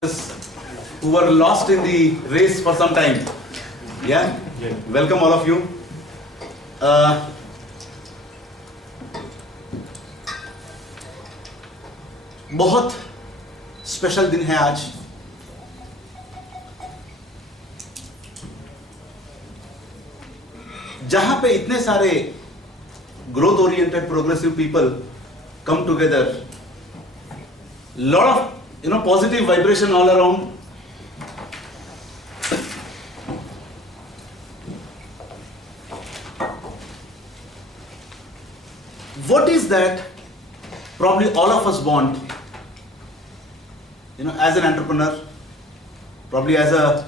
who were lost in the race for some time. Yeah? Welcome all of you. बहुत special दिन है आज. जहां पे इतने सारे growth oriented progressive people come together, lot of positive vibration all around. What is that probably all of us want, as an entrepreneur, probably as a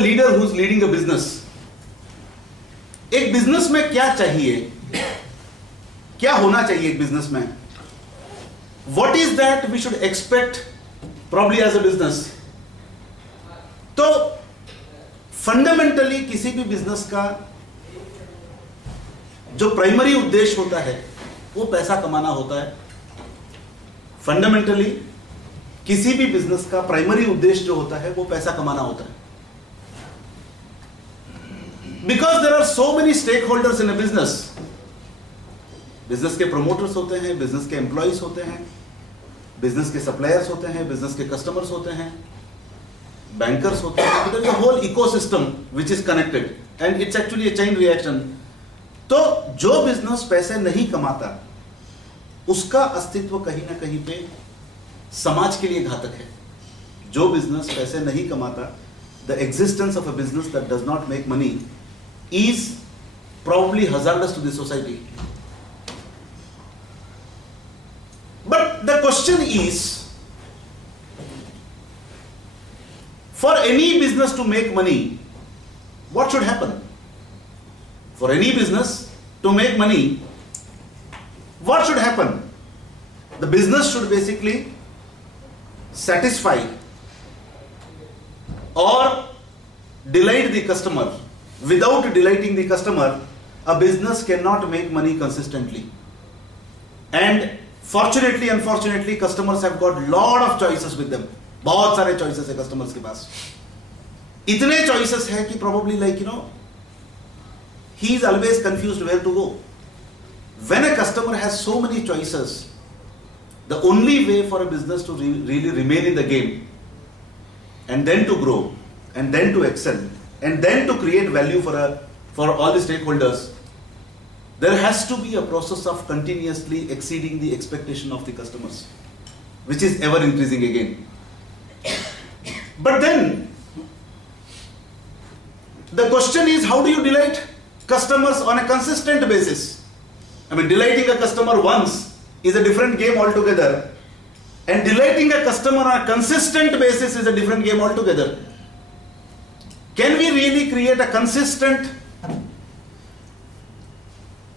leader who's leading a business. एक business में क्या चाहिए, क्या होना चाहिए एक business में? What is that we should expect probably as a business? तो फंडामेंटली किसी भी बिजनेस का जो प्राइमरी उद्देश्य होता है वो पैसा कमाना होता है. फंडामेंटली किसी भी बिजनेस का प्राइमरी उद्देश्य जो होता है वो पैसा कमाना होता है. Because there are so many stakeholders in a business. Business के प्रोमोटर्स होते हैं, बिजनेस के एम्प्लॉइज होते हैं, बिजनेस के सप्लायर्स होते हैं, बिजनेस के कस्टमर्स होते हैं, बैंकर्स होते हैं. There is a whole ecosystem which is connected and it's actually a chain reaction. तो जो बिजनेस पैसे नहीं कमाता उसका अस्तित्व कहीं ना कहीं पे समाज के लिए घातक है. जो बिजनेस पैसे नहीं कमाता, the existence of a business that does not make money is probably hazardous to the society. But the question is, for any business to make money, what should happen? For any business to make money, what should happen? The business should basically satisfy or delight the customer. Without delighting the customer, a business cannot make money consistently. And fortunately, unfortunately, customers have got lot of choices with them. बहुत सारे choices है customers के पास. इतने choices है कि probably he is always confused where to go. When a customer has so many choices, the only way for a business to really remain in the game and then to grow and then to excel and then to create value for all the stakeholders, there has to be a process of continuously exceeding the expectation of the customers, which is ever increasing again. But then the question is, how do you delight customers on a consistent basis? I mean, delighting a customer once is a different game altogether, and delighting a customer on a consistent basis is a different game altogether. Can we really create a consistent,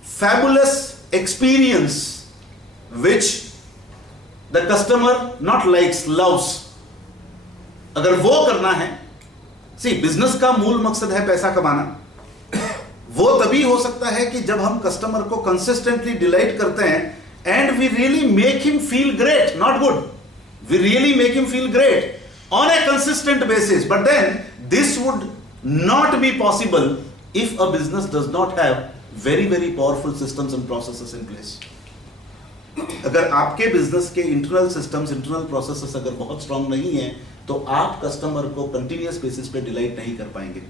fabulous experience which the customer not likes, loves? अगर वो करना है, see, business का मूल मकसद है पैसा कमाना. वो तभी हो सकता है कि जब हम कस्टमर को कंसिस्टेंटली डिलाइट करते हैं and we really make him feel great, not good. We really make him feel great on a consistent basis. But then this would not be possible if a business does not have very, very powerful systems and processes in place. अगर आपके business के internal systems, internal processes अगर बहुत strong नहीं है, तो आप customer को कंटिन्यूअस बेसिस पे डिलाइट नहीं कर पाएंगे.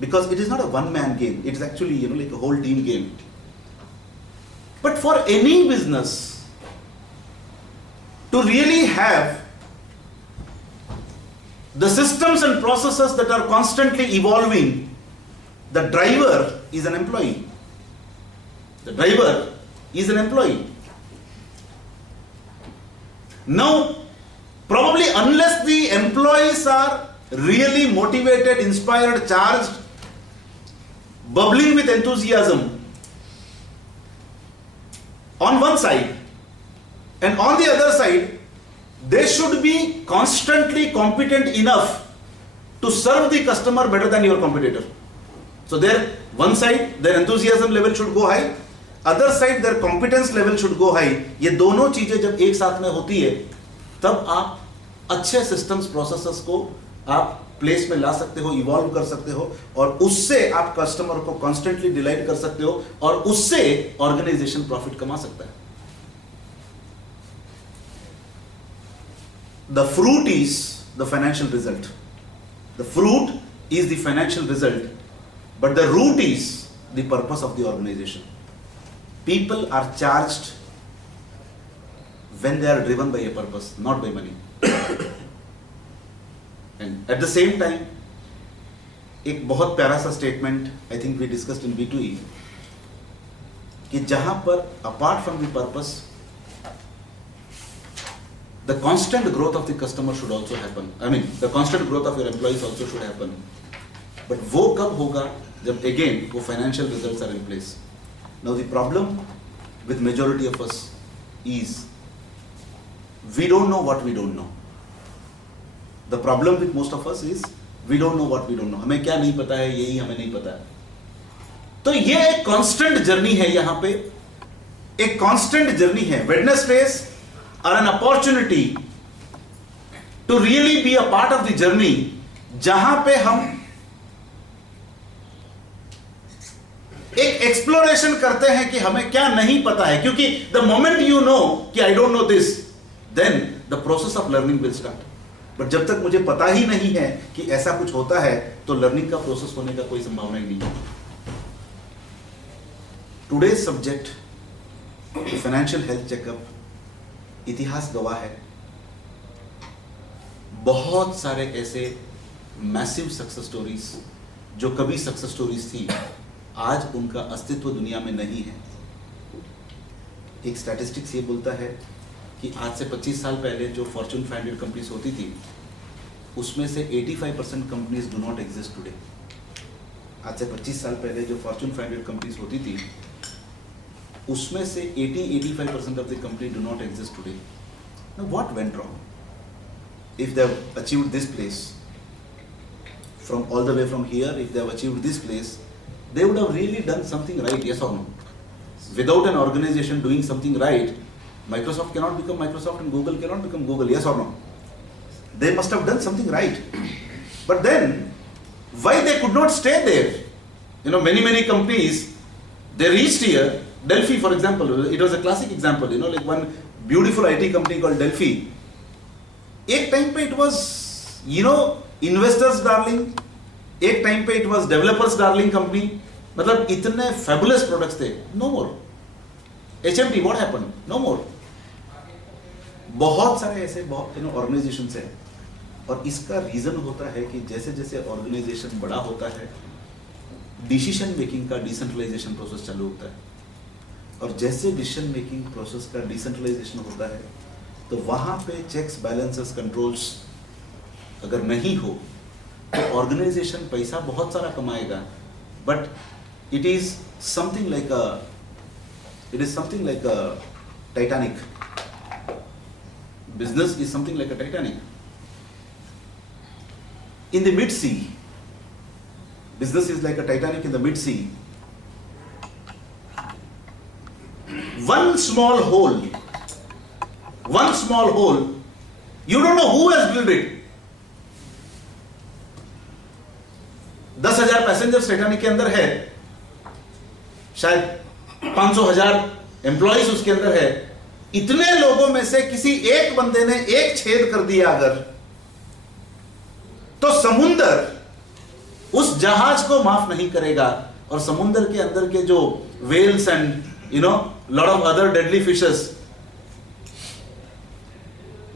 Because it is not a one-man game. It is actually, like a whole team game. But for any business to really have the systems and processes that are constantly evolving, the driver is an employee. The driver is an employee. Now, probably unless the employees are really motivated, inspired, charged, bubbling with enthusiasm on one side, and on the other side, they should be constantly competent enough to serve the customer better than your competitor. So one side, their enthusiasm level should go high, other side their competence level should go high. ये दोनों चीजें जब एक साथ में होती है तब आप अच्छे सिस्टम्स प्रोसेसेस को आप प्लेस में ला सकते हो, इवॉल्व कर सकते हो, और उससे आप कस्टमर को कॉन्स्टेंटली डिलाइट कर सकते हो, और उससे ऑर्गेनाइजेशन प्रॉफिट कमा सकता है। The fruit is the financial result, the fruit is the financial result, but the root is the purpose of the organization. People are charged when they are driven by a purpose, not by money. And at the same time, एक बहुत प्यारा सा statement I think we discussed in B2E कि जहां पर apart from the purpose, the constant growth of the customer should also happen. I mean, the constant growth of your employees also should happen. But वो कब होगा जब again वो financial results are in place. Now the problem with majority of us is we don't know what we don't know. The problem with most of us is we don't know what we don't know. हमें क्या नहीं पता है, यही हमें नहीं पता है। तो ये एक constant journey है, यहाँ पे एक constant journey है। Wednesdays are an opportunity to really be a part of the journey, जहां पे हम एक एक्सप्लोरेशन करते हैं कि हमें क्या नहीं पता है, क्योंकि द मोमेंट यू नो कि I don't know this, then the process of learning will start. But जब तक मुझे पता ही नहीं है कि ऐसा कुछ होता है तो लर्निंग का प्रोसेस होने का कोई संभावना ही नहीं है। Today's subject financial health checkup, इतिहास गवाह है बहुत सारे ऐसे मैसिव सक्सेस स्टोरीज जो कभी सक्सेस स्टोरीज थी, आज उनका अस्तित्व दुनिया में नहीं है। एक स्टैटिस्टिक्स ये बोलता है कि आज से 25 साल पहले जो फॉर्च्यून 500 कंपनीज होती थी उसमें से 85% companies do not exist today. आज से 25 साल पहले जो फॉर्च्यून 500 कंपनीज होती थी उसमें से 80-85% of the company do not exist today. Now what went wrong? If they have achieved this place, from all the way from here, if they have achieved this place, they would have really done something right, yes or no? Without an organization doing something right, Microsoft cannot become Microsoft and Google cannot become Google, yes or no? They must have done something right. But then, why they could not stay there? You know, many companies, they reached here. Delphi, for example, it was a classic example, you know, like one beautiful IT company called Delphi. एक time पे it was, you know, investors darling, एक time पे it was developers darling company, मतलब इतने fabulous products थे, no more. HMT, what happened? No more. बहुत सारे ऐसे बहुत, you know, organizations हैं, और इसका रीजन होता है कि जैसे जैसे ऑर्गेनाइजेशन बड़ा होता है, डिसीजन मेकिंग का डिसेंट्रलाइजेशन प्रोसेस चालू होता है, और जैसे डिसीजन मेकिंग प्रोसेस का डिसेंट्रलाइजेशन होता है तो वहां पे चेक्स बैलेंसेस कंट्रोल्स अगर नहीं हो तो ऑर्गेनाइजेशन पैसा बहुत सारा कमाएगा, but it is something like a Titanic. Business is something like a Titanic in the mid sea. Business is like a Titanic in the mid sea. One small hole, you don't know who has built it. 10,000 passengers Titanic के अंदर है, शायद 500,000 employees उसके अंदर है। इतने लोगों में से किसी एक बंदे ने एक छेद कर दिया अगर, तो समुंदर उस जहाज को माफ नहीं करेगा, और समुंदर के अंदर के जो wells and lot of other deadly fishes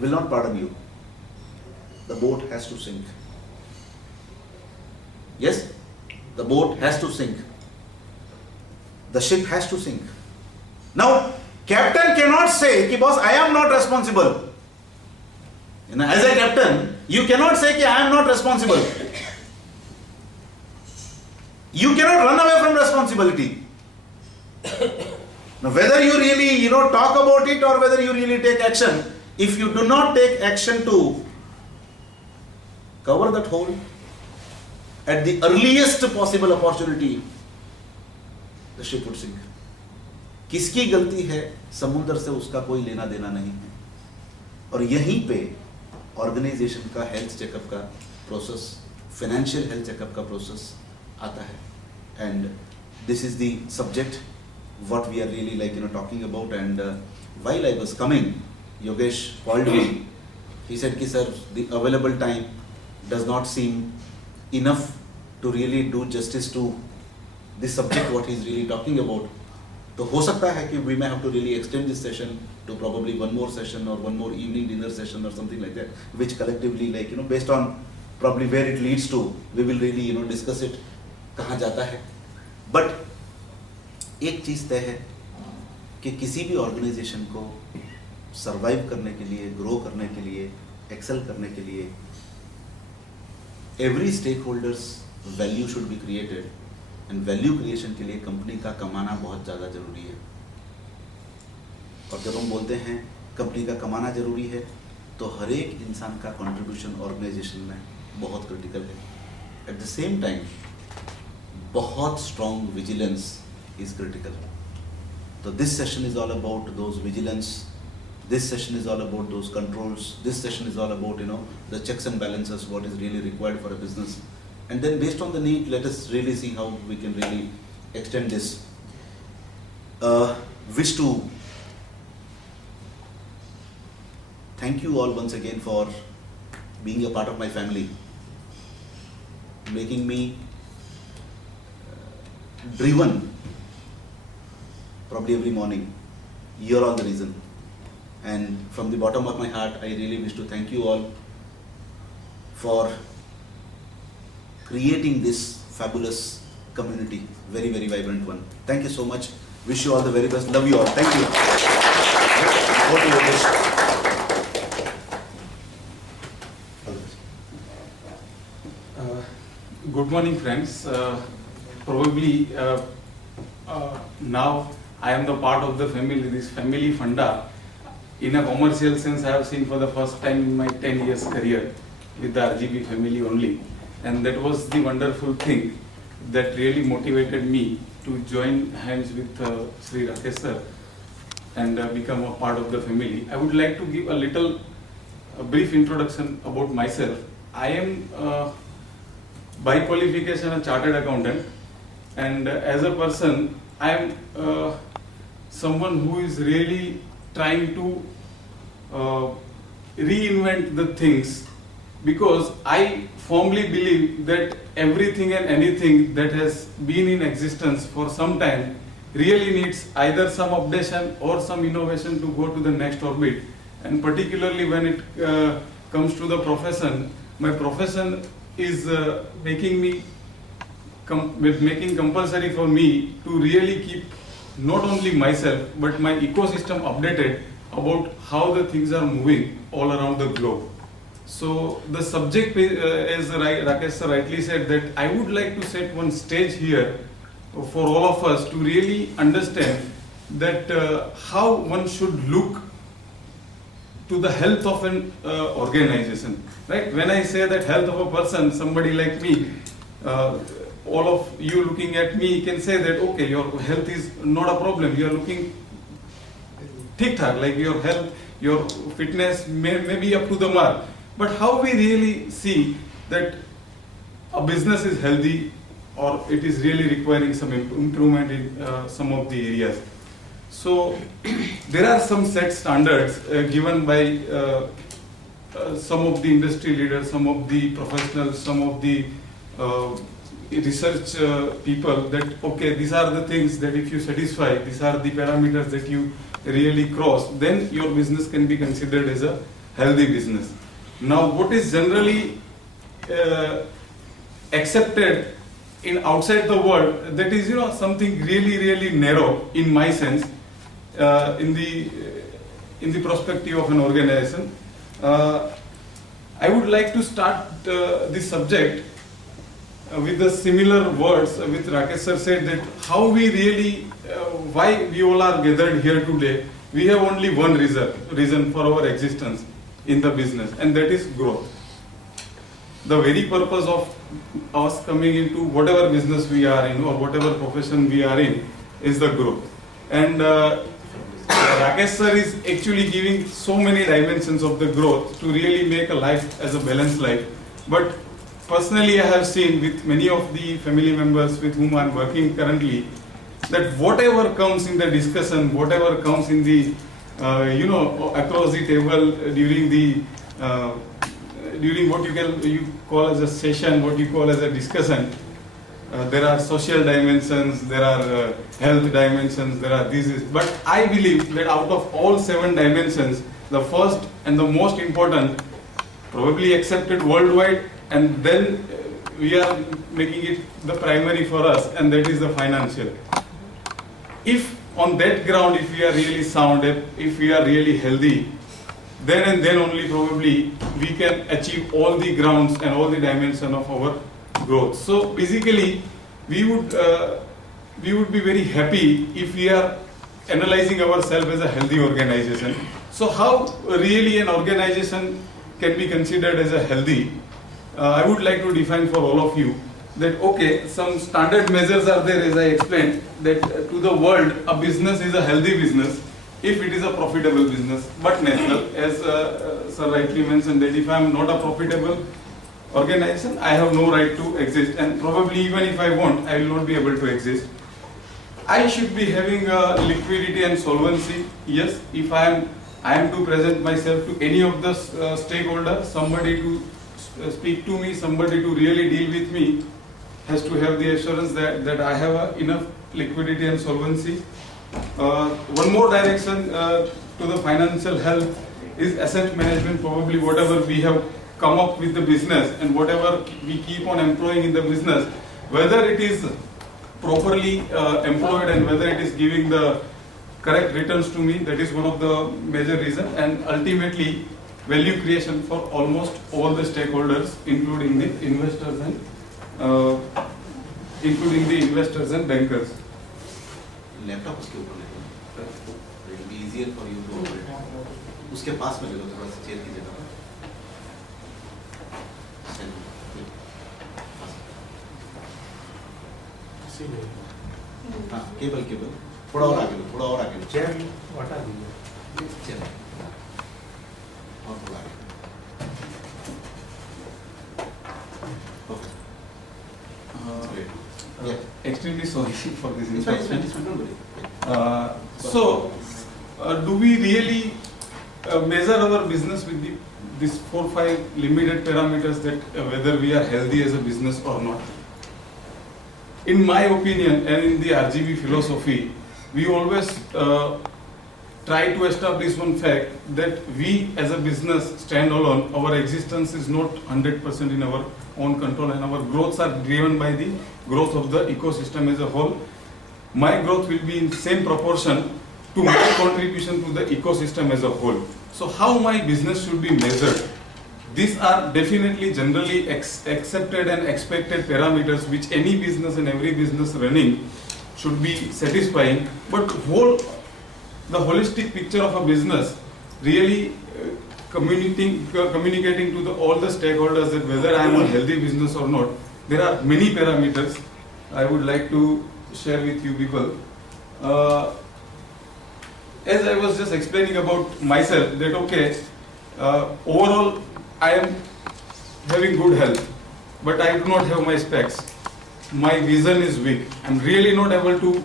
will not pardon you. The boat has to sink. Yes, the boat has to sink. The ship has to sink. Now, captain cannot say, "Ki boss, I am not responsible." As a captain, you cannot say, "Ki I am not responsible." You cannot run away from responsibility. Now, whether you really, talk about it or whether you really take action, if you do not take action to cover that hole at the earliest possible opportunity, the ship would sink. किसकी गलती है समुद्र से उसका कोई लेना देना नहीं है। और यहीं पे ऑर्गेनाइजेशन का हेल्थ चेकअप का प्रोसेस, फाइनेंशियल हेल्थ चेकअप का प्रोसेस आता है। And this is the subject what we are really talking about. And while I was coming, Yogesh called me. He said ki sir, the available time does not seem enough to really do justice to this subject what he is really talking about. तो हो सकता है कि we may have to really extend this session to probably one more session or one more evening dinner session or something like that, which collectively based on probably where it leads to, we will really discuss it कहाँ जाता है। But एक चीज़ तय है कि किसी भी organisation को सरवाइव करने के लिए, ग्रो करने के लिए, एक्सेल करने के लिए, every stake holders value should be created. And value creation के लिए कंपनी का कमाना बहुत ज़्यादा जरूरी है। और जब हम बोलते हैं कंपनी का कमाना जरूरी है तो हर एक इंसान का कंट्रीब्यूशन ऑर्गेनाइजेशन में बहुत क्रिटिकल है। एट द सेम टाइम बहुत strong vigilance is critical. So this session is all about those vigilance. This session is all about those controls. This session is all about the checks and balances, what is really required for a business. And then based on the need, let us really see how we can really extend this. Wish to thank you all once again for being a part of my family, making me driven probably every morning. You're all the reason. And from the bottom of my heart, I really wish to thank you all for creating this fabulous community, very, very vibrant one. Thank you so much. Wish you all the very best. Love you all. Thank you. Over to Yogesh. Good morning, friends. Probably now I am the part of the family, this family funda. In a commercial sense, I have seen for the first time in my 10 years career with the RGB family only. And that was the wonderful thing that really motivated me to join hands with Sri Rakesh sir and become a part of the family. I would like to give a brief introduction about myself. I am by qualification a chartered accountant, and as a person, I am someone who is really trying to reinvent the things, because I firmly believe that everything and anything that has been in existence for some time really needs either some updation or some innovation to go to the next orbit. And particularly when it comes to the profession, my profession is making compulsory for me to really keep not only myself but my ecosystem updated about how the things are moving all around the globe. So the subject, as Rakesh sir rightly said, that I would like to set one stage here for all of us to really understand that how one should look to the health of an organization, right? When I say that health of a person, somebody like me, all of you looking at me can say that, okay, your health is not a problem, you are looking ठीक-ठाक, like your health, your fitness may be up to the mark. But how we really see that a business is healthy or it is really requiring some improvement in some of the areas. So there are some set standards given by some of the industry leaders, some of the professionals, some of the research people, that okay, these are the things that if you satisfy, these are the parameters that you really cross, then your business can be considered as a healthy business. Now what is generally accepted in outside the world, that is something really narrow in my sense, in the perspective of an organization. I would like to start this subject with the similar words with Rakesh sir said, that how we really, why we all are gathered here today. We have only one reason for our existence in the business, and that is growth. The very purpose of us coming into whatever business we are in or whatever profession we are in is the growth. And Rakesh sir is actually giving so many dimensions of the growth to really make a life as a balanced life. But personally, I have seen with many of the family members with whom I am working currently, that whatever comes in the discussion, whatever comes in the across the table during the during what you call as a session, what you call as a discussion, there are social dimensions, there are health dimensions, there are disease. But I believe that out of all 7 dimensions, the first and the most important, probably accepted worldwide, and then we are making it the primary for us, and that is the financial. If on that ground, if we are really sound, if we are really healthy, then and then only probably we can achieve all the grounds and all the dimensions of our growth. So basically, we would be very happy if we are analyzing ourselves as a healthy organization. So how really an organization can be considered as a healthy? I would like to define for all of you that, okay, some standard measures are there, as I explained, that to the world a business is a healthy business if it is a profitable business, but natural, as sir rightly mentioned, that if I am not a profitable organization, I have no right to exist, and probably even if I want, I will not be able to exist. I should be having liquidity and solvency. Yes, if I am to present myself to any of the stakeholders, somebody to speak to me, somebody to really deal with me, has to have the assurance that I have enough liquidity and solvency. One more direction to the financial health is asset management. Probably whatever we have come up with the business and whatever we keep on employing in the business, whether it is properly employed and whether it is giving the correct returns to me, that is one of the major reasons. And ultimately, value creation for almost all the stakeholders, including the investors and bankers. Laptop उसके ऊपर ले लो, it will be easier for you to operate. उसके पास में ले लो थोड़ा सा chair की जगह पर. हाँ, केबल थोड़ा और आगे लो, चेयर हटा दीजिए, चेयर और थोड़ा आगे. Extremely sorry for this It's interruption. fine, don't worry. Do we really measure our business with these 4-5 limited parameters that whether we are healthy as a business or not? In my opinion and in the RGB philosophy, we always try to establish one fact that we as a business stand alone, our existence is not 100% in our own control, and our growths are driven by the growth of the ecosystem as a whole. My growth will be in same proportion to my contribution to the ecosystem as a whole. So how my business should be measured? These are definitely generally accepted and expected parameters which any business and every business running should be satisfying. But the holistic picture of a business really communicating to all the stakeholders that whether I am a healthy business or not, there are many parameters I would like to share with you people. As I was just explaining about myself, that okay, overall I am having good health, but I do not have my specs. My vision is weak. I am really not able to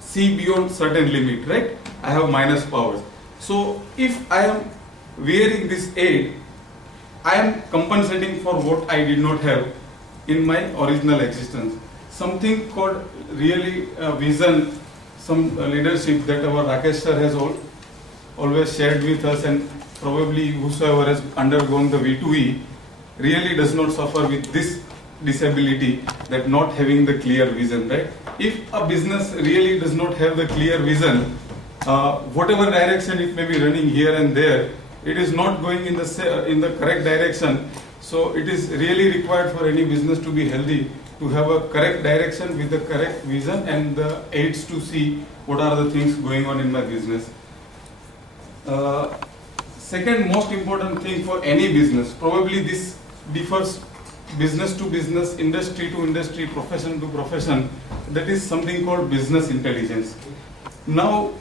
see beyond certain limit, right? I have minus powers. So if I am wearing this aid, I am compensating for what I did not have in my original existence. Something called really vision, some leadership that our Rakesh sir has always shared with us, and probably whosoever has undergone the V2E really does not suffer with this disability, that not having the clear vision, right? If a business really does not have the clear vision, whatever direction it may be running here and there, it is not going in the correct direction. So it is really required for any business to be healthy, to have a correct direction with the correct vision and the aids to see what are the things going on in my business. Second most important thing for any business, probably this differs business to business, industry to industry, profession to profession. That is something called business intelligence. Now,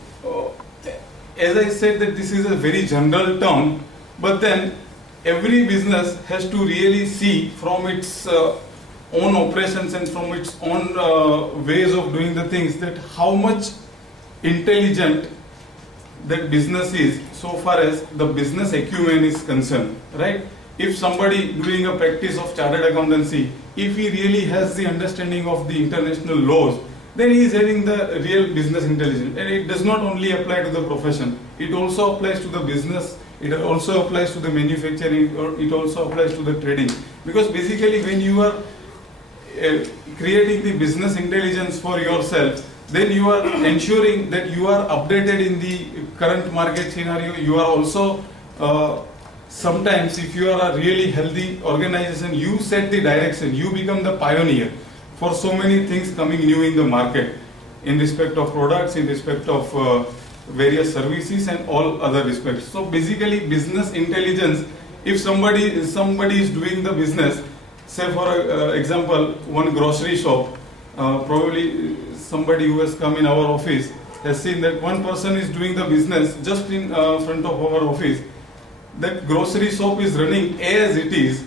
as I said, that this is a very general term, but then every business has to really see from its own operations and from its own ways of doing the things, that how much intelligent that business is so far as the business acumen is concerned, right? If somebody doing a practice of chartered accountancy, if he really has the understanding of the international laws, then he is having the real business intelligence. And it does not only apply to the profession, it also applies to the business, it also applies to the manufacturing, or it also applies to the trading. Because basically when you are creating the business intelligence for yourself, then you are ensuring that you are updated in the current market scenario. You are also sometimes, if you are a really healthy organization, you set the direction, you become the pioneer for so many things coming new in the market in respect of products, in respect of various services and all other respects. So basically business intelligence, if somebody is doing the business, say for example one grocery shop, probably somebody who has come in our office has seen that one person is doing the business just in front of our office. That grocery shop is running as it is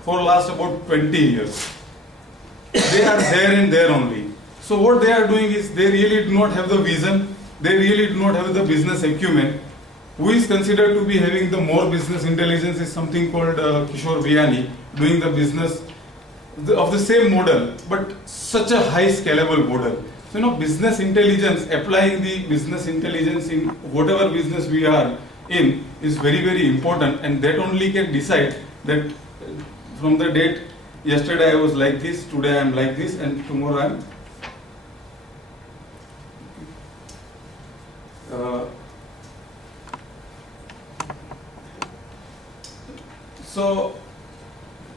for last about 20 years. They are there and there only. So what they are doing is they really do not have the vision, they really do not have the business acumen. Who is considered to be having the more business intelligence is something called Kishore Biyani, doing the business of the same model, but such a high scalable model. So, business intelligence, applying the business intelligence in whatever business we are in is very, very important, and that only can decide that from the date, yesterday I was like this, today I am like this, and tomorrow I am. So,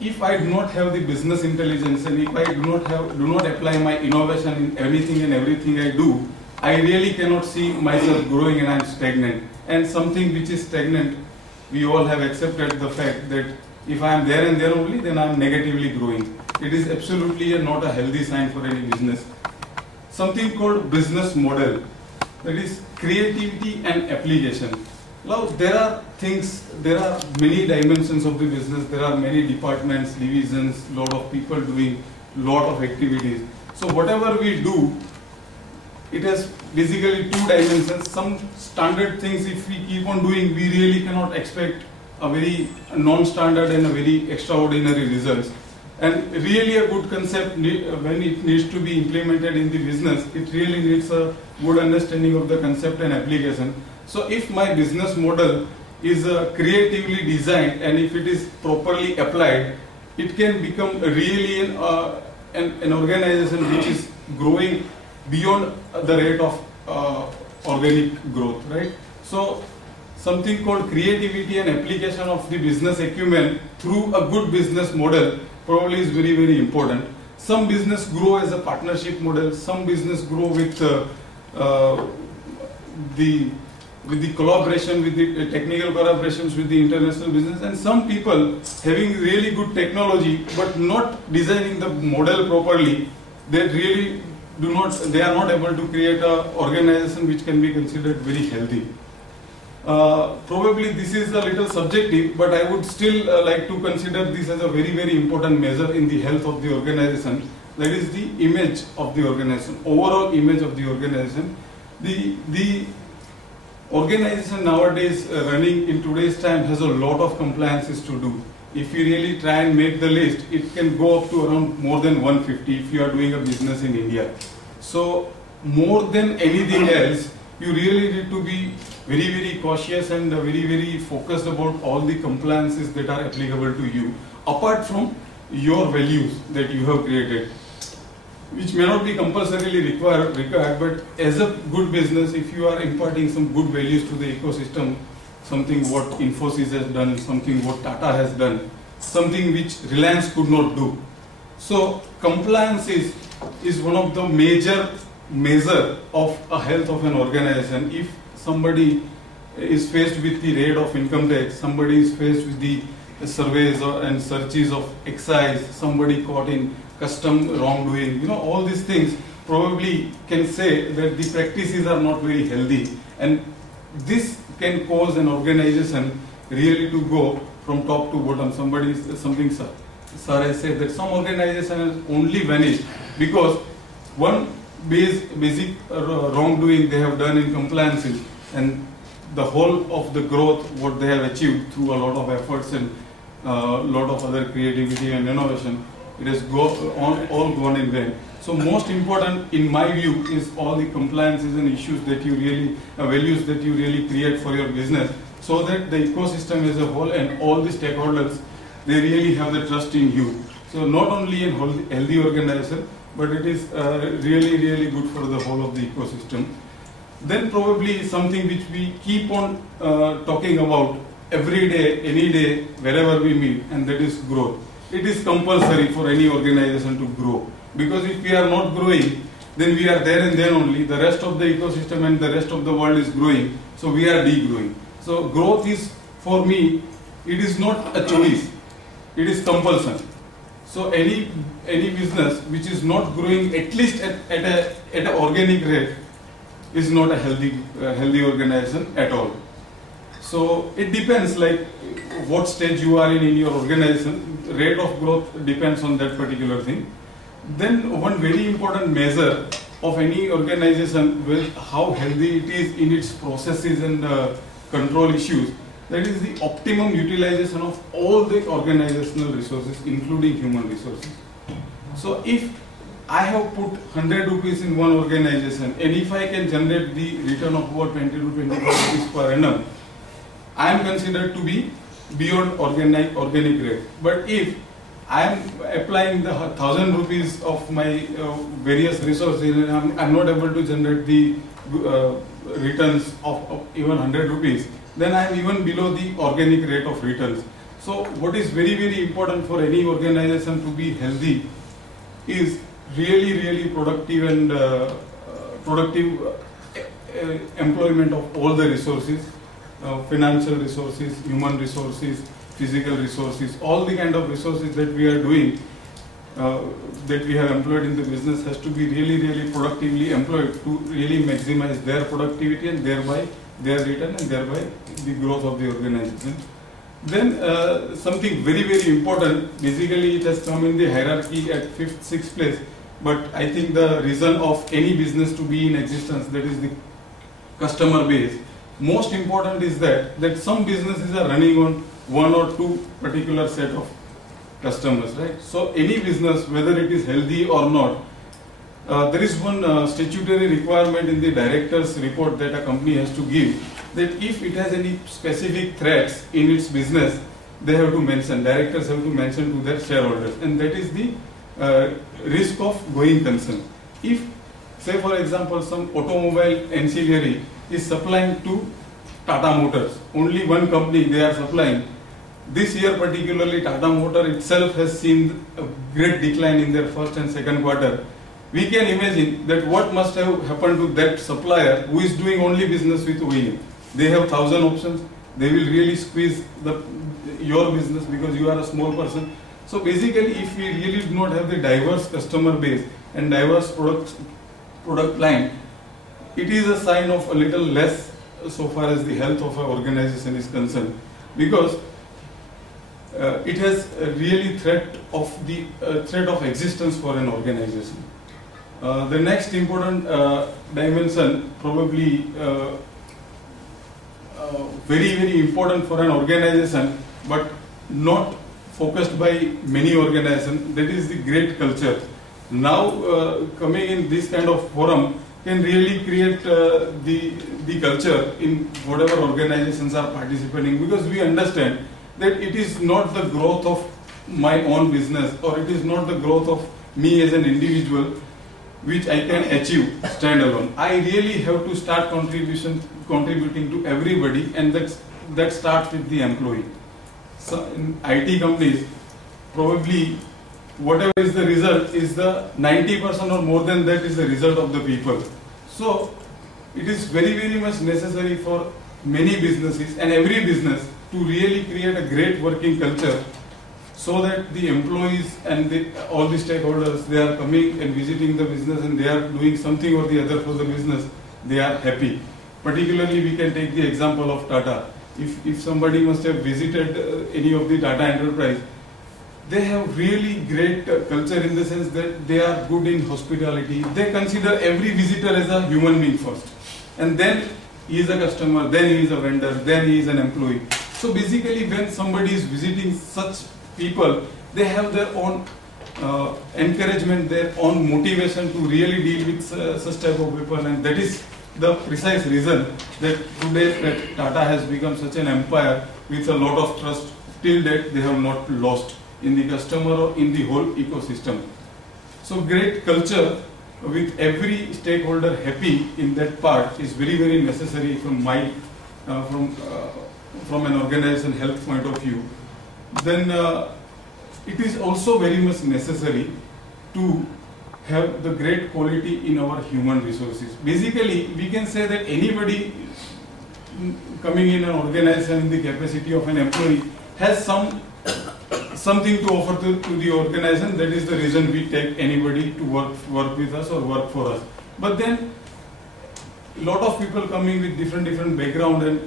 if I do not have the business intelligence, and if I do not apply my innovation in anything and everything I do, I really cannot see myself growing, and I am stagnant. And something which is stagnant, we all have accepted the fact that if I am there and there only, then I am negatively growing. It is absolutely not a healthy sign for any business. Something called business model, that is creativity and application. Now there are many dimensions of the business, there are many departments, divisions, lot of people doing lot of activities. So whatever we do, it has basically two dimensions. Some standard things, if we keep on doing, we really cannot expect a very non-standard and a very extraordinary results. And really a good concept, when it needs to be implemented in the business, it really needs a good understanding of the concept and application. So if my business model is creatively designed and if it is properly applied, it can become really an organization which is growing beyond the rate of organic growth, right? So something called creativity and application of the business acumen through a good business model probably is very, very important. Some business grow as a partnership model, some business grow with the collaboration, with the technical collaborations with the international business, and some people having really good technology but not designing the model properly, they really they are not able to create an organization which can be considered very healthy. Probably this is a little subjective, but I would still like to consider this as a very, very important measure in the health of the organization. That is the image of the organization, overall image of the organization. The organization nowadays running in today's time has a lot of compliances to do. If you really try and make the list, it can go up to around more than 150 if you are doing a business in India. So more than anything else, you really need to be very, very cautious and very, very focused about all the compliances that are applicable to you, apart from your values that you have created, which may not be compulsorily required, but as a good business, if you are imparting some good values to the ecosystem, something what Infosys has done, something what Tata has done, something which Reliance could not do. So compliance is one of the major measure of a health of an organization. If somebody is faced with the rate of income tax, somebody is faced with the surveys and searches of excise, somebody caught in custom wrongdoing, all these things probably can say that the practices are not very healthy, and this can cause an organization really to go from top to bottom. Something sir has said that some organizations only vanished because one basic wrongdoing they have done in compliances, and the whole of the growth what they have achieved through a lot of efforts and a lot of other creativity and innovation, it has all gone in vain. So most important in my view is all the compliances and issues that you really, values that you really create for your business, so that the ecosystem as a whole and all the stakeholders, they really have the trust in you. So not only in healthy organization, but it is really good for the whole of the ecosystem. Then probably something which we keep on talking about every day, any day, wherever we meet, and that is growth. It is compulsory for any organization to grow, because if we are not growing, then we are there and then only. The rest of the ecosystem and the rest of the world is growing, so we are degrowing. So growth is, for me, it is not a choice, it is compulsion. So any business which is not growing at least at an organic rate is not a healthy organization at all. So it depends like what stage you are in your organization. Rate of growth depends on that particular thing. Then one very important measure of any organization with how healthy it is in its processes and control issues, that is the optimum utilization of all the organizational resources, including human resources. So if I have put 100 rupees in one organization, and if I can generate the return of about 20 to 25 rupees per annum, I am considered to be beyond organic rate. But if I am applying the 1,000 rupees of my various resources and I am not able to generate the returns of even 100 rupees, then I am even below the organic rate of returns. So what is very important for any organization to be healthy is really productive and productive employment of all the resources, financial resources, human resources, physical resources, all the kind of resources that we are doing, that we have employed in the business has to be really productively employed to really maximize their productivity and thereby their return and thereby the growth of the organization. Then something very important, basically it has come in the hierarchy at 5th, 6th place, but I think the reason of any business to be in existence, that is the customer base. Most important is that some businesses are running on one or two particular set of customers, right? So any business, whether it is healthy or not, there is one statutory requirement in the director's report that a company has to give, that if it has any specific threats in its business, they have to mention, directors have to mention to their shareholders, and that is the risk of going concern. If, say for example, some automobile ancillary is supplying to Tata Motors, only one company they are supplying, this year particularly Tata Motor itself has seen a great decline in their first and second quarter. We can imagine that what must have happened to that supplier who is doing only business with OEM. They have 1,000 options, they will really squeeze your business because you are a small person. So basically, if we really do not have the diverse customer base and diverse product line, it is a sign of a little less so far as the health of an organization is concerned, because it has a really threat of existence for an organization. The next important dimension, probably very important for an organization, but not focused by many organizations, that is the great culture. Now coming in this kind of forum can really create the culture in whatever organizations are participating, because we understand that it is not the growth of my own business, or it is not the growth of me as an individual which I can achieve standalone. I really have to start contributing to everybody, and that starts with the employee. So in IT companies, probably whatever is the result is the 90% or more than that is the result of the people. So it is very much necessary for many businesses and every business to really create a great working culture, so that the employees and all the stakeholders, they are coming and visiting the business and they are doing something or the other for the business, they are happy. Particularly, we can take the example of Tata. If somebody must have visited any of the Tata Enterprise, they have really great culture in the sense that they are good in hospitality. They consider every visitor as a human being first. And then he is a customer, then he is a vendor, then he is an employee. So basically, when somebody is visiting such people, they have their own encouragement, their own motivation to really deal with such type of people, and that is the precise reason that today that Tata has become such an empire with a lot of trust. Till date, they have not lost in the customer or in the whole ecosystem. So great culture with every stakeholder happy in that part is very, very necessary from my from an organization health point of view. Then it is also very much necessary to have the great quality in our human resources. Basically, we can say that anybody coming in an organization in the capacity of an employee has something to offer to the organization. That is the reason we take anybody to work with us or work for us. But then a lot of people coming with different background and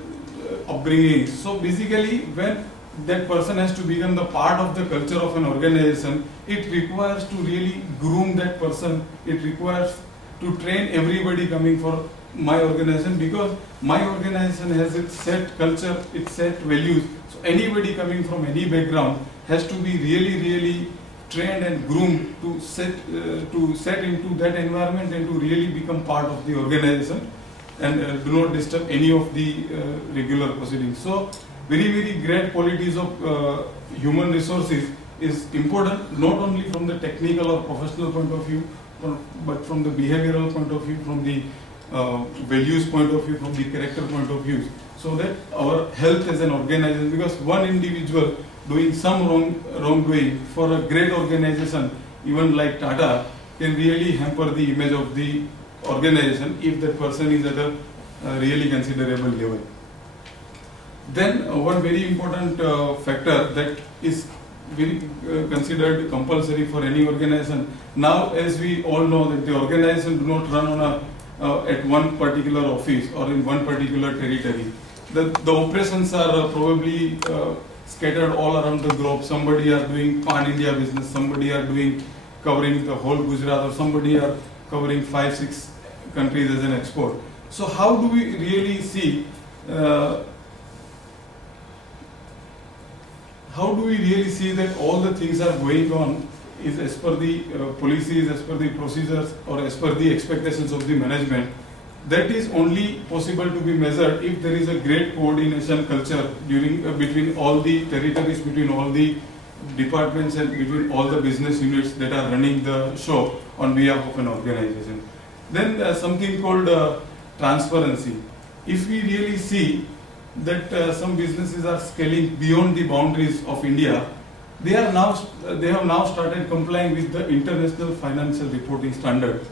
upbringing. So basically, when that person has to become the part of the culture of an organization, it requires to really groom that person. It requires to train everybody coming for my organization, because my organization has its set culture, its set values. So anybody coming from any background has to be really trained and groomed to set into that environment and to really become part of the organization, and do not disturb any of the regular proceedings. So very great qualities of human resources is important, not only from the technical or professional point of view, but from the behavioral point of view, from the values point of view, from the character point of view, so that our health as an organization, because one individual doing some wrongdoing for a great organization, even like Tata, can really hamper the image of the organization if that person is at a really considerable level. Then one very important factor that is very considered compulsory for any organization. Now, as we all know, that the organization do not run on at one particular office or in one particular territory. The operations are probably scattered all around the globe. Somebody are doing pan-India business, somebody are doing covering the whole Gujarat, or somebody are covering 5-6 countries as an export. So how do we really see that all the things are going on is as per the policies, as per the procedures, or as per the expectations of the management? That is only possible to be measured if there is a great coordination culture between all the territories, between all the departments, and between all the business units that are running the show on behalf of an organization. Then something called transparency. If we really see that some businesses are scaling beyond the boundaries of India, they have now started complying with the International Financial Reporting Standards.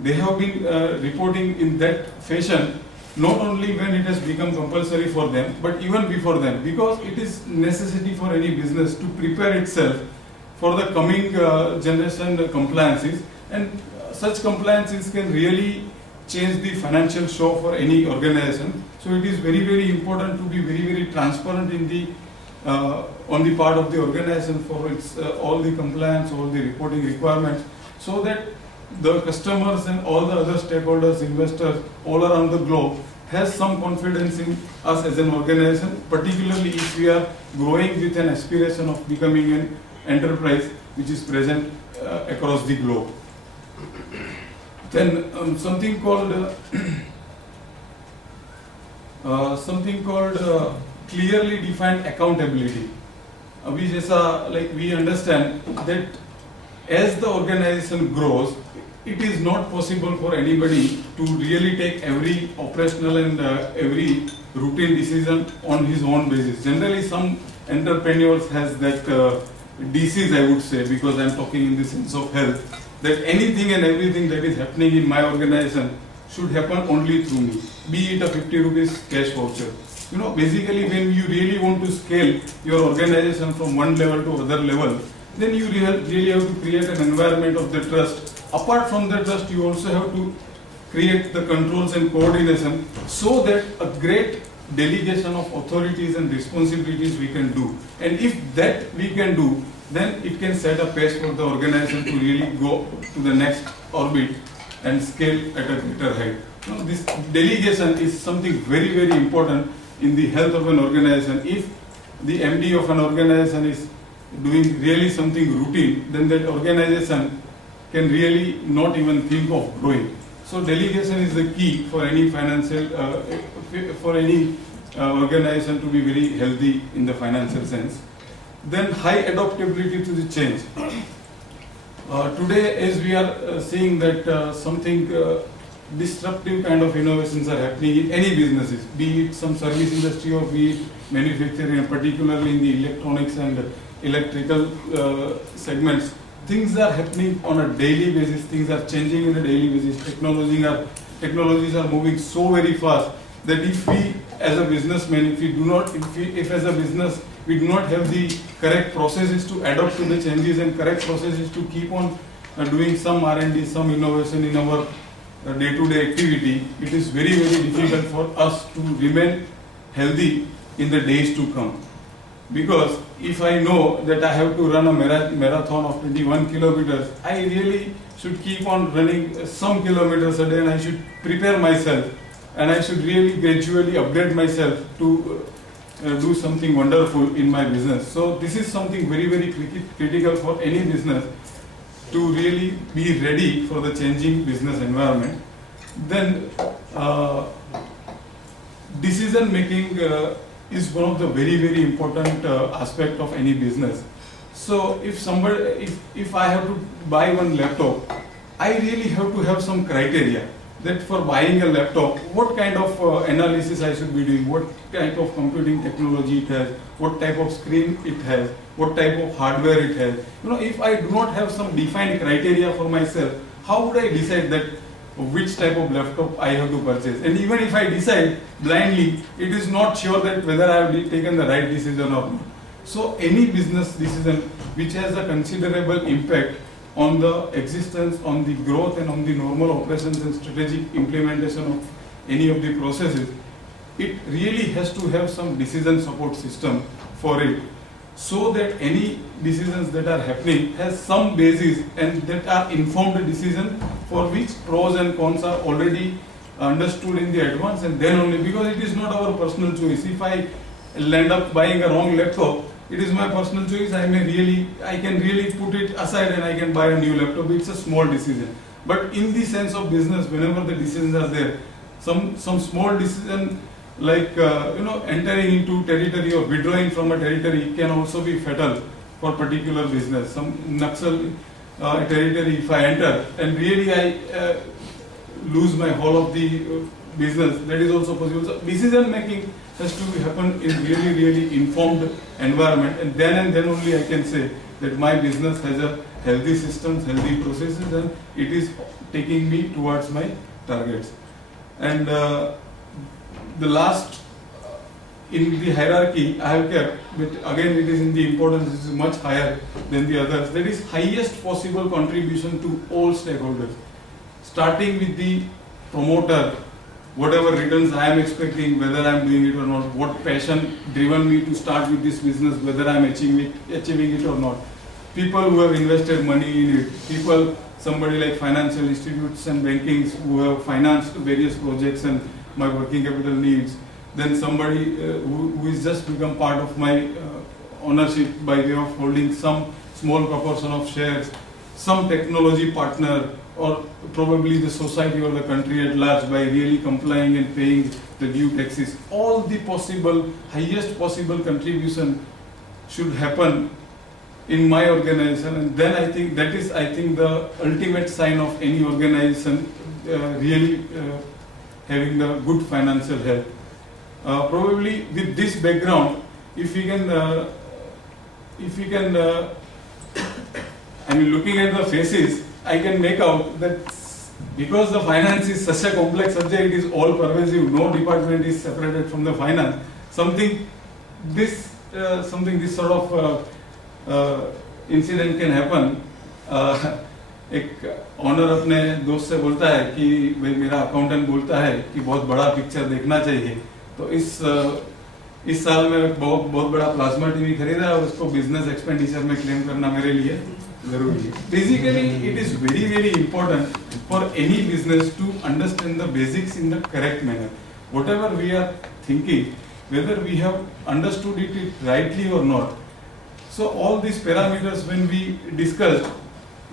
They have been reporting in that fashion, not only when it has become compulsory for them, but even before then, because it is necessity for any business to prepare itself for the coming generation compliances, and such compliances can really change the financial show for any organization. So it is very important to be very transparent in the on the part of the organization for its all the compliance, all the reporting requirements, so that the customers and all the other stakeholders, investors all around the globe has some confidence in us as an organization, particularly if we are growing with an aspiration of becoming an enterprise which is present across the globe. Then something called clearly defined accountability. We understand that as the organization grows, it is not possible for anybody to really take every operational and every routine decision on his own basis. Generally, some entrepreneurs has that disease, I would say, because I am talking in the sense of health, that anything and everything that is happening in my organization should happen only through me, be it a 50 rupees cash voucher. basically when you really want to scale your organization from one level to other level, then you really have to create an environment of the trust. Apart from the trust, you also have to create the controls and coordination so that a great delegation of authorities and responsibilities we can do. And if that we can do, then it can set a pace for the organization to really go to the next orbit and scale at a greater height. This delegation is something very, very important in the health of an organization. If the MD of an organization is doing really something routine, then that organization can really not even think of growing. So delegation is the key for any financial, for any organization to be very healthy in the financial sense. Then high adaptability to the change. Today, as we are seeing that something disruptive kind of innovations are happening in any businesses, be it some service industry or be it manufacturing, particularly in the electronics and electrical segments. Things are happening on a daily basis, things are changing on a daily basis, technologies are moving so very fast that if we as a businessman, if as a business we do not have the correct processes to adapt to the changes and correct processes to keep on doing some R&D, some innovation in our day-to-day activity, it is very, very difficult for us to remain healthy in the days to come. Because if I know that I have to run a marathon of 21 kilometers, I really should keep on running some kilometers a day, and I should prepare myself, and I should really gradually upgrade myself to do something wonderful in my business. So this is something very, very critical for any business to really be ready for the changing business environment. Then decision making is one of the very, very important aspect of any business. So if I have to buy one laptop, I really have to have some criteria that for buying a laptop, what kind of analysis I should be doing, what type of computing technology it has, what type of screen it has, what type of hardware it has. If I do not have some defined criteria for myself, how would I decide that which type of laptop I have to purchase? And even if I decide blindly, it is not sure that whether I have taken the right decision or not. So any business decision which has a considerable impact on the existence, on the growth and on the normal operations and strategic implementation of any of the processes, it really has to have some decision support system for it, so that any decisions that are happening has some basis and that are informed decisions for which pros and cons are already understood in the advance, and then only, because it is not our personal choice. If I end up buying a wrong laptop, it is my personal choice. I can really put it aside and I can buy a new laptop. It's a small decision. But in the sense of business, whenever the decisions are there, some small decision like entering into territory or withdrawing from a territory can also be fatal for particular business. Some Naxal territory, if I enter and really I lose my whole of the business, that is also possible. So decision making has to happen in really, really informed environment, and then only I can say that my business has a healthy systems, healthy processes, and it is taking me towards my targets. And the last in the hierarchy I have kept, but again it is in the importance, it is much higher than the others, that is highest possible contribution to all stakeholders, starting with the promoter. Whatever returns I am expecting, whether I am doing it or not, what passion driven me to start with this business, whether I am achieving it or not. People who have invested money in it, people, somebody like financial institutes and bankings who have financed various projects and my working capital needs. Then somebody who is just become part of my ownership by way of holding some small proportion of shares, some technology partner, or probably the society or the country at large by really complying and paying the due taxes. All the possible, highest possible contribution should happen in my organization, and then I think that is, the ultimate sign of any organization really having the good financial health. Probably with this background, if we can, looking at the faces, I can make out that because the finance is such a complex subject, it is all pervasive, no department is separated from the finance. something this sort of incident can happen. एक honour अपने दोस्त से बोलता है कि भाई मेरा accountant बोलता है कि बहुत बड़ा पिक्चर देखना चाहिए, तो इस साल में बहुत बड़ा प्लाज्मा टीवी खरीदा है और उसको बिजनेस एक्सपेंडिचर में क्लेम करना मेरे लिए जरूरी है. Basically it is very very important for any business to understand the basics in the correct manner. Whatever we are thinking, whether we have understood it rightly or not. So all these parameters when we discussed,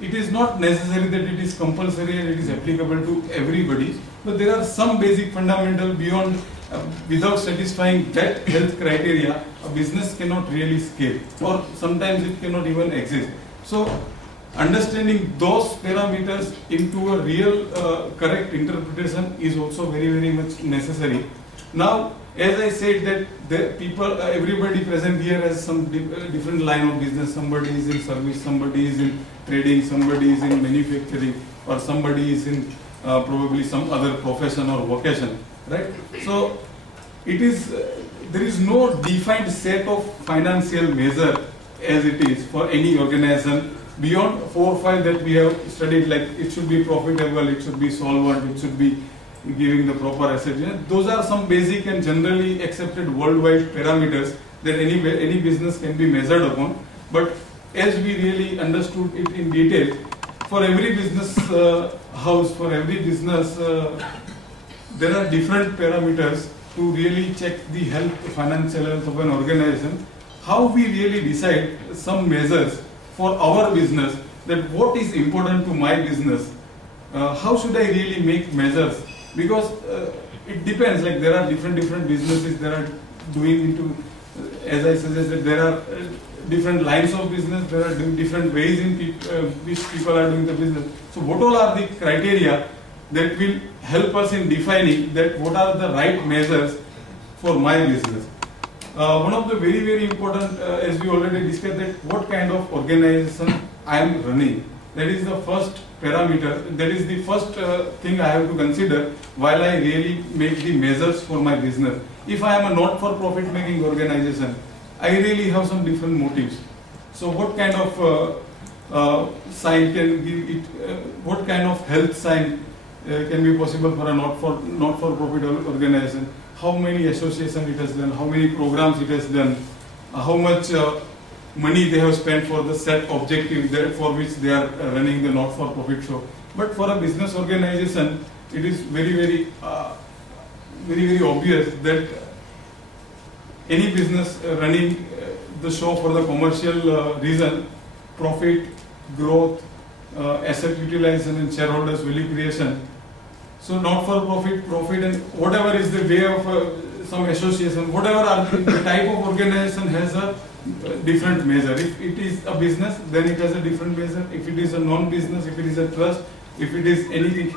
it is not necessary that it is compulsory and it is applicable to everybody, but there are some basic fundamental beyond without satisfying that health criteria a business cannot really scale, or sometimes it cannot even exist. So understanding those parameters into a real correct interpretation is also very very much necessary. Now as I said that the people, everybody present here has some different line of business. Somebody is in service, somebody is in trading, somebody is in manufacturing, or somebody is in probably some other profession or vocation, right? So it is there is no defined set of financial measure as it is for any organization beyond 4 or 5 that we have studied. Like it should be profitable, it should be solvent, it should be giving the proper asset. Those are some basic and generally accepted worldwide parameters that any business can be measured upon. But as we really understood it in detail, for every business house, for every business, there are different parameters to really check the financial health of an organization. How we really decide some measures for our business, that what is important to my business, how should I really make measures? Because it depends, like there are different businesses that are doing into, as I suggested, there are different lines of business, there are different ways in which people are doing the business. So what all are the criteria that will help us in defining that what are the right measures for my business? One of the very very important, as we already discussed, that what kind of organization I am running. That is the first parameter, that is the first thing I have to consider while I really make the measures for my business. If I am a not-for-profit making organization, I really have some different motives. So what kind of sign can give it, what kind of health sign can be possible for a not-for-profit organization? How many associations it has done, how many programs it has done, how much money they have spent for the set objective for which they are running the not-for-profit show. But for a business organization, it is very obvious that any business running the show for the commercial reason, profit, growth, asset utilization and shareholders value creation. So not-for-profit, profit, and whatever is the way of some association, whatever are the type of organization has a different measure. If it is a business, then it has a different measure. If it is a non-business, if it is a trust, if it is anything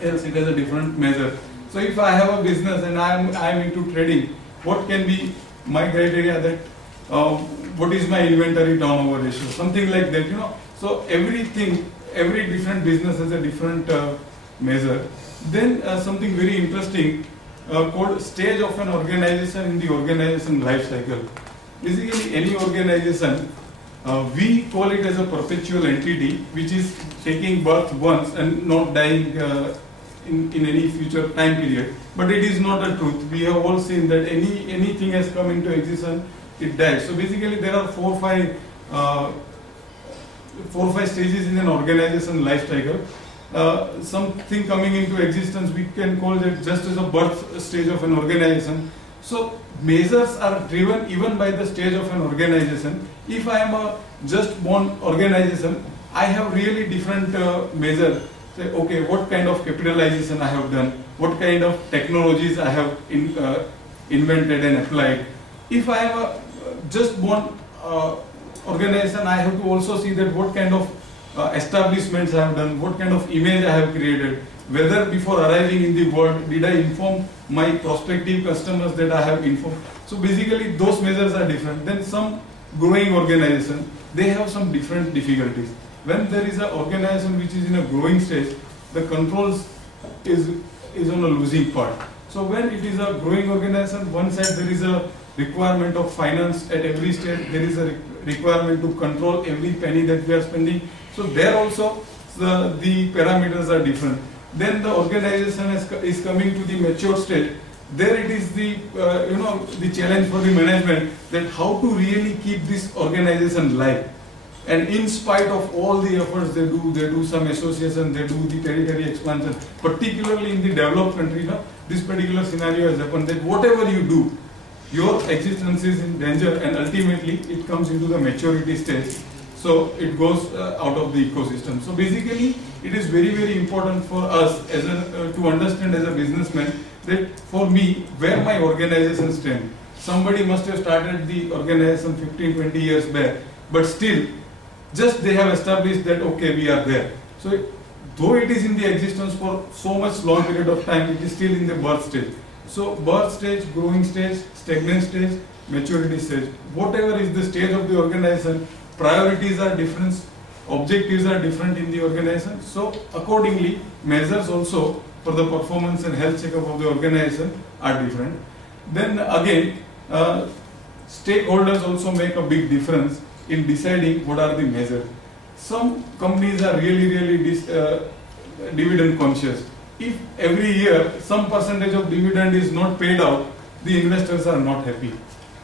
else, it has a different measure. So if I have a business and I am into trading, what can be my criteria that what is my inventory turnover ratio, something like that, So every different business has a different measure. Then something very interesting called stage of an organization in the organization life cycle. Basically, any organization, we call it as a perpetual entity, which is taking birth once and not dying in any future time period. But it is not a truth. We have all seen that anything has come into existence, it dies. So basically, there are 4 or 5 stages in an organization life cycle. Something coming into existence, we can call it just as a birth stage of an organization. So measures are driven even by the stage of an organization. If I am a just born organization, I have really different measures. Say, okay, what kind of capitalization I have done, what kind of technologies I have invented and applied. If I am a just born organization, I have to also see that what kind of establishments I have done, what kind of image I have created, whether before arriving in the world, did I inform my prospective customers that I have informed. So basically those measures are different. Then some growing organization, they have some different difficulties. When there is an organization which is in a growing stage, the controls is on a losing part. So when it is a growing organization, one side there is a requirement of finance at every stage. There is a requirement to control every penny that we are spending. So there also the parameters are different. Then the organization is coming to the mature stage. There it is the the challenge for the management, that how to really keep this organization live. And in spite of all the efforts they do some association, they do the territory expansion, particularly in the developed country. This particular scenario has happened, that whatever you do, your existence is in danger, and ultimately it comes into the maturity stage. So it goes out of the ecosystem. So basically, it is very, very important for us as to understand as a businessman that for me, where my organization stands. Somebody must have started the organization 15, 20 years back, but still, just they have established that, okay, we are there. So though it is in the existence for so much long period of time, it is still in the birth stage. So birth stage, growing stage, stagnant stage, maturity stage. Whatever is the stage of the organization, priorities are different, objectives are different in the organization. So accordingly, measures also for the performance and health checkup of the organization are different. Then again, stakeholders also make a big difference in deciding what are the measures. Some companies are really dividend conscious. If every year some percentage of dividend is not paid out, the investors are not happy.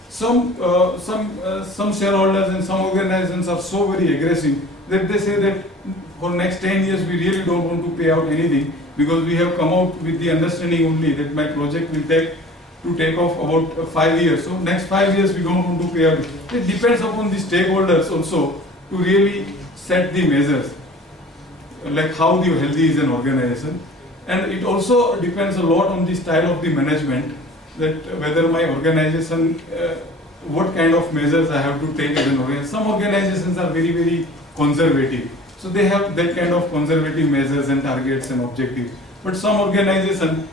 Some shareholders and some organizations are so very aggressive that they say that for next 10 years we really don't want to pay out anything, because we have come out with the understanding only that my project will take off about 5 years. So next 5 years we don't want to pay out. It depends upon the stakeholders also to really set the measures, like how the healthy is an organization. And it also depends a lot on the style of the management, that whether my organization, what kind of measures I have to take as an organization. Some organizations are very, very conservative. So they have that kind of conservative measures and targets and objectives. But some organizations,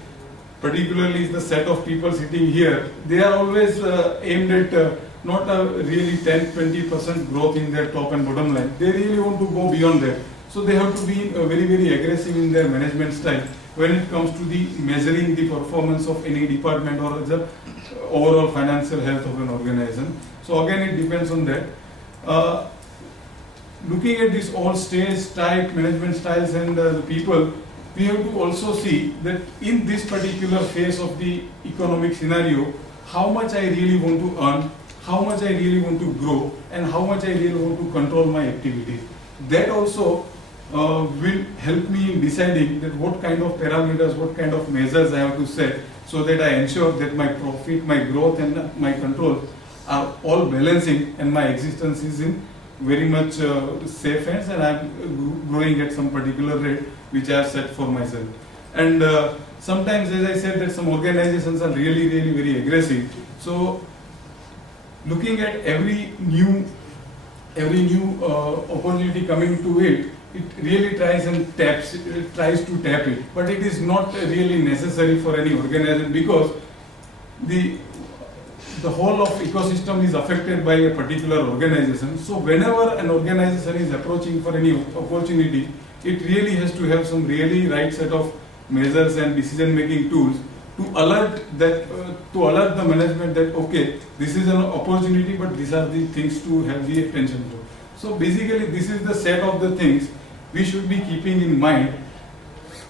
particularly the set of people sitting here, they are always aimed at not a really 10-20% growth in their top and bottom line. They really want to go beyond that. So they have to be very, very aggressive in their management style when it comes to the measuring the performance of any department or the overall financial health of an organization. So again, it depends on that. Looking at this all stage type, management styles and the people, we have to also see that in this particular phase of the economic scenario, how much I really want to earn, how much I really want to grow, and how much I really want to control my activities. That also will help me in deciding that what kind of parameters, what kind of measures I have to set, so that I ensure that my profit, my growth and my control are all balancing and my existence is in very much safe hands, and I am growing at some particular rate which I have set for myself. And sometimes, as I said, that some organizations are really very aggressive. So looking at every new opportunity coming to it, it really tries to tap it, but it is not really necessary for any organization, because the whole of ecosystem is affected by a particular organization. So whenever an organization is approaching for any opportunity, it really has to have some really right set of measures and decision making tools to alert the management that, okay, this is an opportunity, but these are the things to have the attention to. So basically, this is the set of the things we should be keeping in mind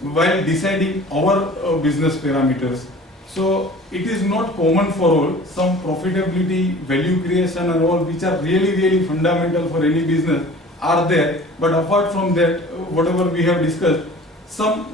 while deciding our business parameters. So it is not common for all. Some profitability, value creation and all, which are really fundamental for any business, are there. But apart from that, whatever we have discussed, some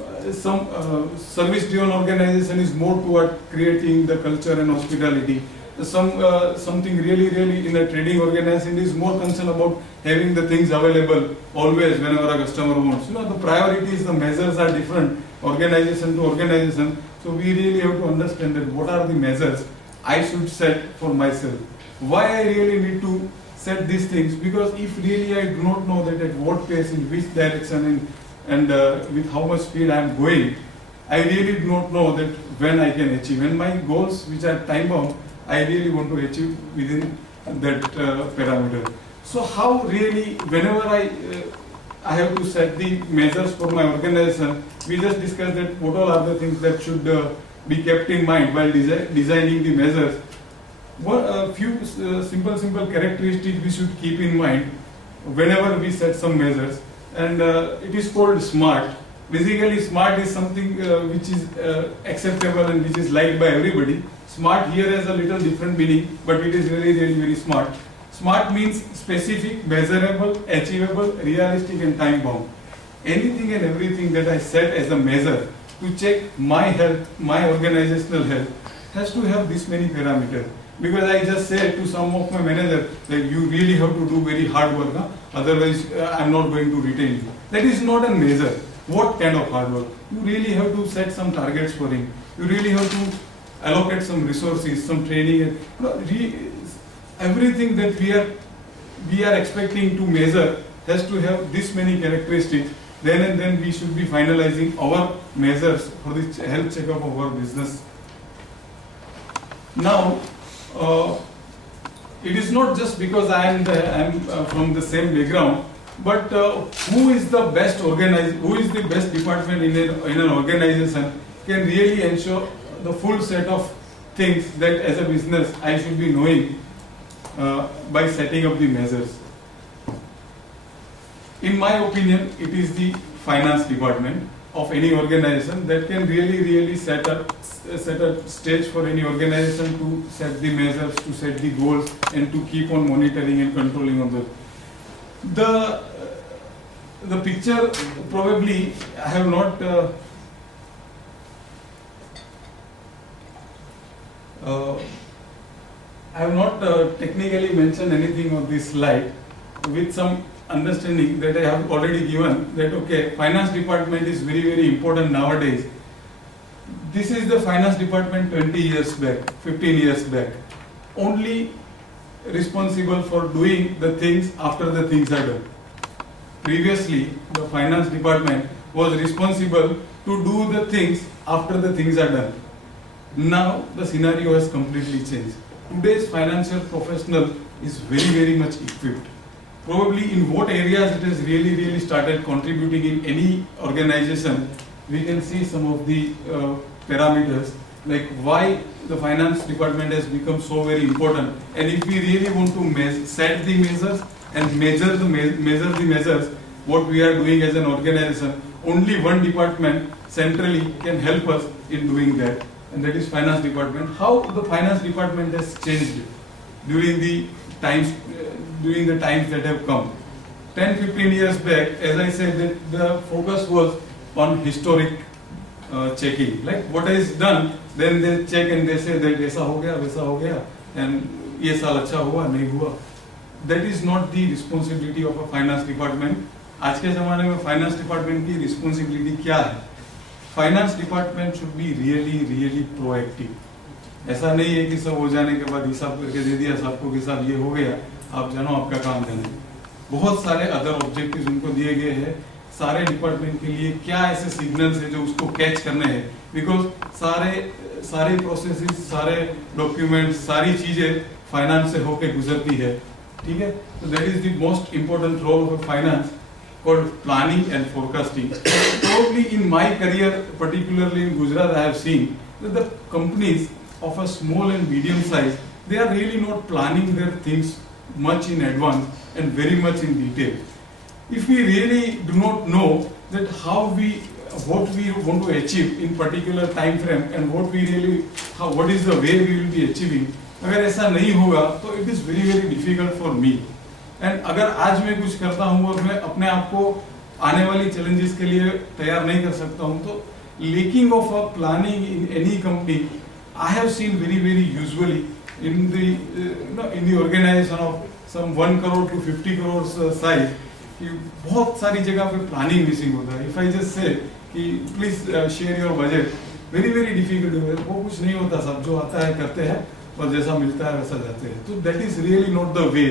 service-driven organization is more toward creating the culture and hospitality. Something really in a trading organization is more concerned about having the things available always whenever a customer wants. The priorities, the measures are different, organization to organization. So we really have to understand that what are the measures I should set for myself. Why I really need to set these things, because if really I do not know that at what pace, in which direction and with how much speed I am going, I really do not know that when I can achieve. And my goals, which are time bound, I really want to achieve within that parameter. So how really, whenever I have to set the measures for my organization, we just discussed that what all are the things that should be kept in mind while designing the measures. A few simple characteristics we should keep in mind whenever we set some measures, and it is called SMART. Basically, SMART is something which is acceptable and which is liked by everybody. SMART here has a little different meaning, but it is really very smart. SMART means specific, measurable, achievable, realistic, and time bound. Anything and everything that I set as a measure to check my health, my organizational health, has to have this many parameters. Because I just said to some of my managers that you really have to do very hard work, huh? Otherwise I'm not going to retain you. That is not a measure. What kind of hard work? You really have to set some targets for him. You really have to allocate some resources, some training. Everything that we are expecting to measure has to have this many characteristics. Then and then we should be finalizing our measures for the health checkup of our business. Now, it is not just because I am from the same background, but who is the best department in an organization can really ensure the full set of things that as a business I should be knowing by setting up the measures. In my opinion, it is the finance department of any organization that can really set a stage for any organization to set the measures, to set the goals, and to keep on monitoring and controlling on the picture. Probably I have not technically mentioned anything on this slide, with some understanding that I have already given, that okay, finance department is very important nowadays. This is the finance department 20 years back, 15 years back, only responsible for doing the things after the things are done. Previously, the finance department was responsible to do the things after the things are done. Now the scenario has completely changed. Today's financial professional is very much equipped. Probably in what areas it has really started contributing in any organization, we can see some of the parameters, like why the finance department has become so very important. And if we really want to set the measures and measure the measures, what we are doing as an organization, only one department centrally can help us in doing that, and that is finance department. How the finance department has changed during the times that have come. 10-15 years back, as I said, that the focus was on historic checking, like what is done, then they check and they say that ऐसा हो गया, वैसा हो गया, and ये साल अच्छा हुआ, नहीं हुआ. That is not the responsibility of a finance department. आज के ज़माने में finance department की responsibility क्या है? Finance department should be really proactive. ऐसा नहीं है कि सब हो जाने के बाद हिसाब करके दे दिया सबको कि साहब ये हो गया, आप जानो आपका काम जाने. बहुत सारे अदर ऑब्जेक्टिव्स उनको दिए गए हैं. सारे डिपार्टमेंट के लिए क्या ऐसे सिग्नल्स है जो उसको कैच करने हैं, बिकॉज सारे प्रोसेसेस, सारे डॉक्यूमेंट्स, सारी चीजें फाइनेंस से होके गुजरती है. ठीक है, तो that is the most important role of finance, called planning and forecasting. Probably in my career, particularly in Gujarat, I have seen that the companies of a small and medium size, they are really not planning their things much in advance and very much in detail. If we really do not know that what we want to achieve in particular time frame and what is the way we will be achieving, अगर ऐसा नहीं होगा तो it is very difficult for me. And अगर आज मैं कुछ करता हूँ और मैं अपने आप को आने वाली चैलेंजेस के लिए तैयार नहीं कर सकता हूँ, तो lacking of a planning in any company, I have seen very usually in the organization of some 1 crore to 50 crores size, कि बहुत सारी जगह पे प्लानिंग मिसिंग होता है. If I just say कि please share your budget, very difficult है, वो कुछ नहीं होता, सब जो आता है करते हैं और जैसा मिलता है वैसा जाते हैं. तो that is really not the way.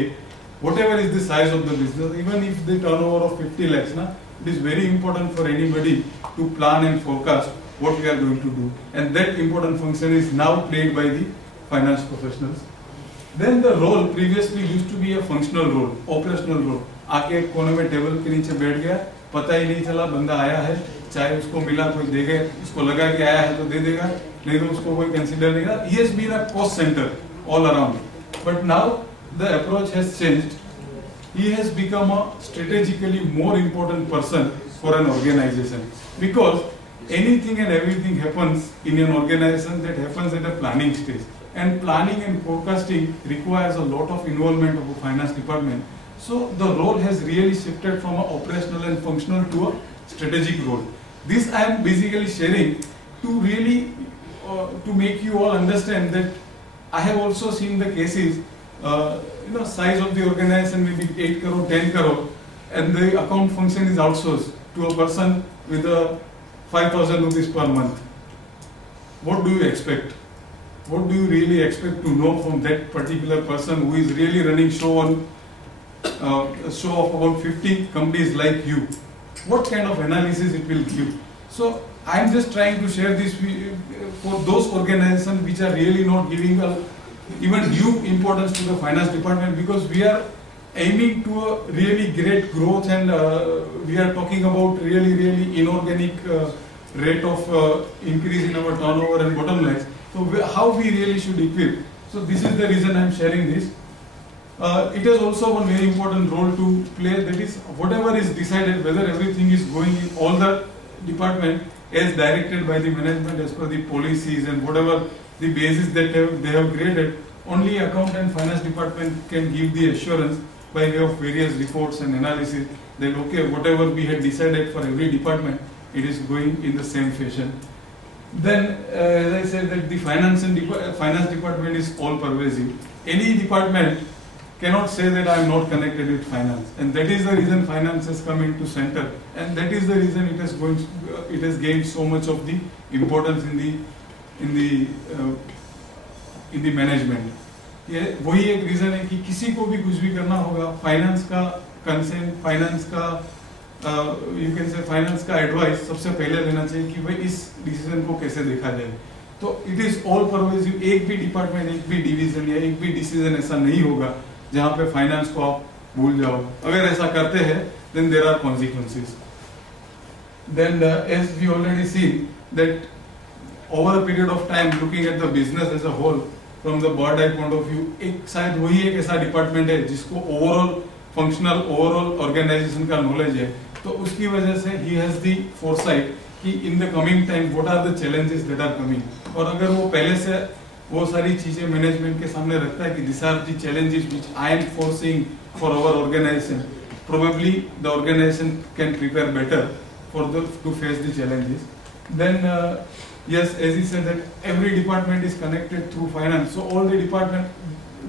Whatever is the size of the business, even if the turnover of 50 lakhs, it is very important for anybody to plan and forecast what we are going to do. And that important function is now played by the finance professionals. Then the role previously used to be a functional role, operational role. आके कोने में table के नीचे बैठ गया, पता ही नहीं चला बंदा आया है, चाहे उसको मिला कोई देगा, उसको लगा कि आया है तो दे देगा, नहीं तो उसको कोई कंसीडर नहीं करा. He has been a cost center all around. But now the approach has changed. He has become a strategically more important person for an organization, because anything and everything happens in an organization that happens at a planning stage, and planning and forecasting requires a lot of involvement of a finance department. So the role has really shifted from an operational and functional to a strategic role. This I am basically sharing to really to make you all understand that I have also seen the cases, size of the organization may be 8 crore, 10 crore, and the account function is outsourced to a person with a 5,000 rupees per month. What do you expect? What do you really expect to know from that particular person who is really running show of about 50 companies like you? What kind of analysis it will give? So I am just trying to share this for those organizations which are really not giving even due importance to the finance department, because we are aiming to a really great growth, and we are talking about really inorganic rate of increase in our turnover and bottom lines. So how we really should equip. So this is the reason I am sharing this. It has also one very important role to play, that is whatever is decided, whether everything is going in all the department as directed by the management as per the policies and whatever the basis that they have created, only account and finance department can give the assurance by way of various reports and analysis that okay, whatever we had decided for every department, it is going in the same fashion. Then as I said, that the finance department is all pervasive. Any department cannot say that I am not connected with finance, and that is the reason finance has come into center, and that is the reason it has gained so much of the importance in the management. ये वही एक reason है कि किसी को भी कुछ भी करना होगा, फाइनेंस का कंसेंट, फाइनेंस का एडवाइस सबसे पहले लेना चाहिए कि भाई इस डिसीजन को कैसे देखा जाए. तो इट इज ऑल परवेसिव. एक भी डिपार्टमेंट, एक भी डिवीजन या एक भी डिसीजन ऐसा नहीं होगा जहाँ पे फाइनेंस को आप भूल जाओ. अगर ऐसा करते हैं then there are consequences. Then as we already seen that over a period of time, looking at the business as a whole from the bird eye point of view, एक शायद वही एक ऐसा डिपार्टमेंट है जिसको ओवरऑल फंक्शनल, ओवरऑल ऑर्गेनाइजेशन का knowledge है. तो उसकी वजह से he has the foresight कि in the coming time what are the challenges that are coming. और अगर वो पहले से वो सारी चीजें मैनेजमेंट के सामने रखता है कि these are the challenges which I am foreseeing for our organization, probably the organization can prepare better to face the challenges. Then yes, as he said that every department is connected through finance. So all the department,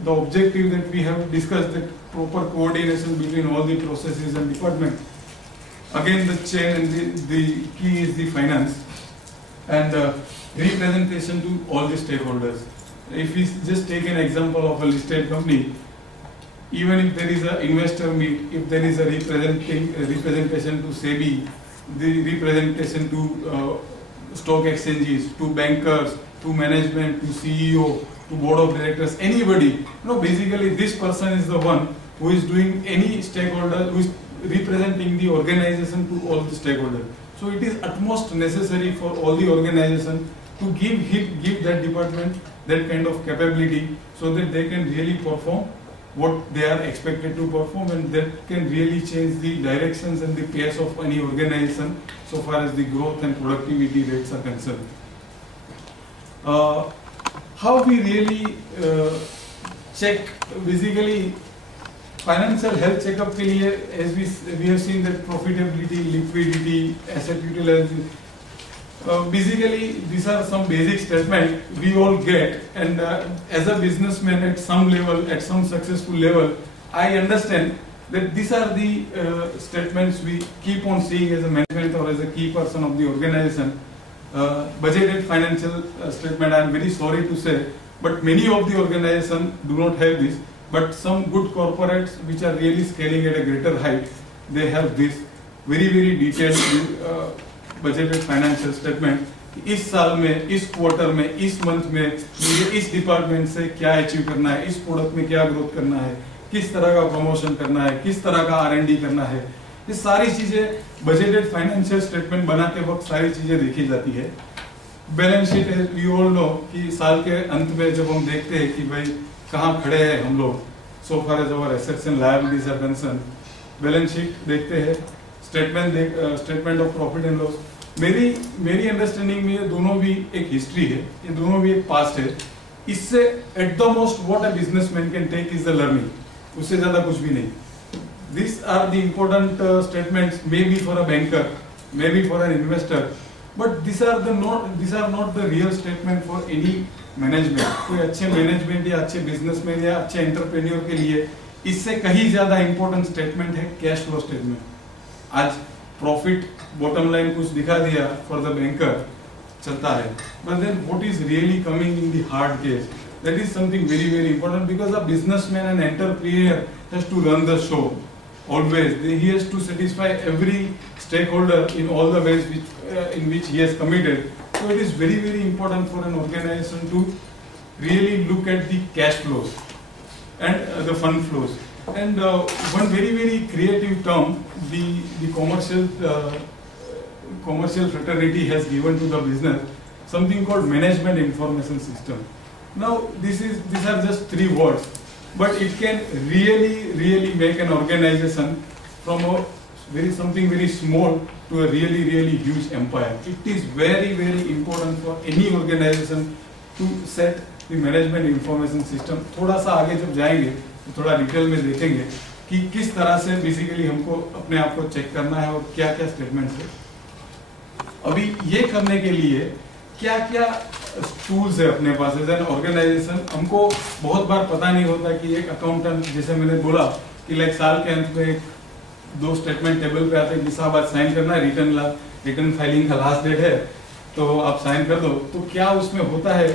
the objective that we have discussed, that proper coordination between all the processes and department. Again, the chain and the key is the finance, and representation to all the stakeholders. If we just take an example of a listed company, even if there is an investor meet, if there is a representation to SEBI, the representation to stock exchanges, to bankers, to management, to CEO, to board of directors, anybody, basically this person is the one who is doing any stakeholder, who is representing the organization to all the stakeholders. So it is utmost necessary for all the organization to give that department that kind of capability so that they can really perform what they are expected to perform, and that can really change the directions and the pace of any organization so far as the growth and productivity rates are concerned. How we really check, basically financial health checkup के लिए, as we have seen that profitability, liquidity, asset utilization, basically these are some basic statements we all get, and as a businessman at some level, at some successful level, I understand that these are the statements we keep on seeing as a management or as a key person of the organization. Budgeted financial statement, I am very sorry to say, but many of the organizations do not have this, but some good corporates which are really scaling at a greater height, they have this very detailed budgeted financial statement. इस साल में, इस quarter में, इस month में मुझे इस department से क्या अचीव करना है, इस प्रोडक्ट में क्या ग्रोथ करना है, किस तरह का प्रमोशन करना है, किस तरह का R&D करना है, ये सारी चीजें बजटेड फाइनेंशियल स्टेटमेंट बनाते वक्त सारी चीजें देखी जाती है. Balance sheet you all know कि साल के अंत में जब हम देखते हैं कि भाई कहाँ खड़े हैं हम लोग, so far as our assets and liabilities are concern, balance sheet देखते हैं, statement of profit and loss. मेरी अंडरस्टैंडिंग में ये दोनों भी एक हिस्ट्री है, ये दोनों भी एक पास्ट है। इससे at the most what a businessman can take is the learning, उससे ज्यादा कुछ भी नहीं। These are the important statements, maybe for a banker, maybe for an investor, but these are not the real statement for any management. कोई अच्छे management या अच्छे businessman या अच्छे एंटरप्रेन्योर के लिए इससे कहीं ज्यादा इंपॉर्टेंट स्टेटमेंट है कैश फ्लो स्टेटमेंट। आज प्रॉफिट बॉटम लाइन कुछ दिखा दिया फॉर द बैंकर, चलता है, but then what is really coming in the hard case, that is something very very important, because a businessman and entrepreneur has to run the show. Always he has to satisfy every stakeholder in all the ways in which he has committed. So it is very very important for an organization to really look at the cash flows and the fund flows. And one very very creative term the commercial fraternity has given to the business, something called management information system. Now these are just 3 words, but it can really make an organization from something very small to a really huge empire. It is very very important for any organization to set the management information system. थोड़ा सा आगे जब जाएंगे तो थोड़ा detail में देखेंगे कि किस तरह से बेसिकली हमको अपने आप को चेक करना है और क्या क्या स्टेटमेंट्स है। अभी ये करने के लिए क्या क्या टूल्स है अपने पास एज एन ऑर्गेनाइजेशन। हमको बहुत बार पता नहीं होता कि एक अकाउंटेंट, जैसे मैंने बोला कि लाइक साल के अंत में 2 स्टेटमेंट टेबल पे आते हैं कि साहब आज साइन करना है, रिटर्न फाइलिंग का लास्ट डेट है तो आप साइन कर दो। तो क्या उसमें होता है,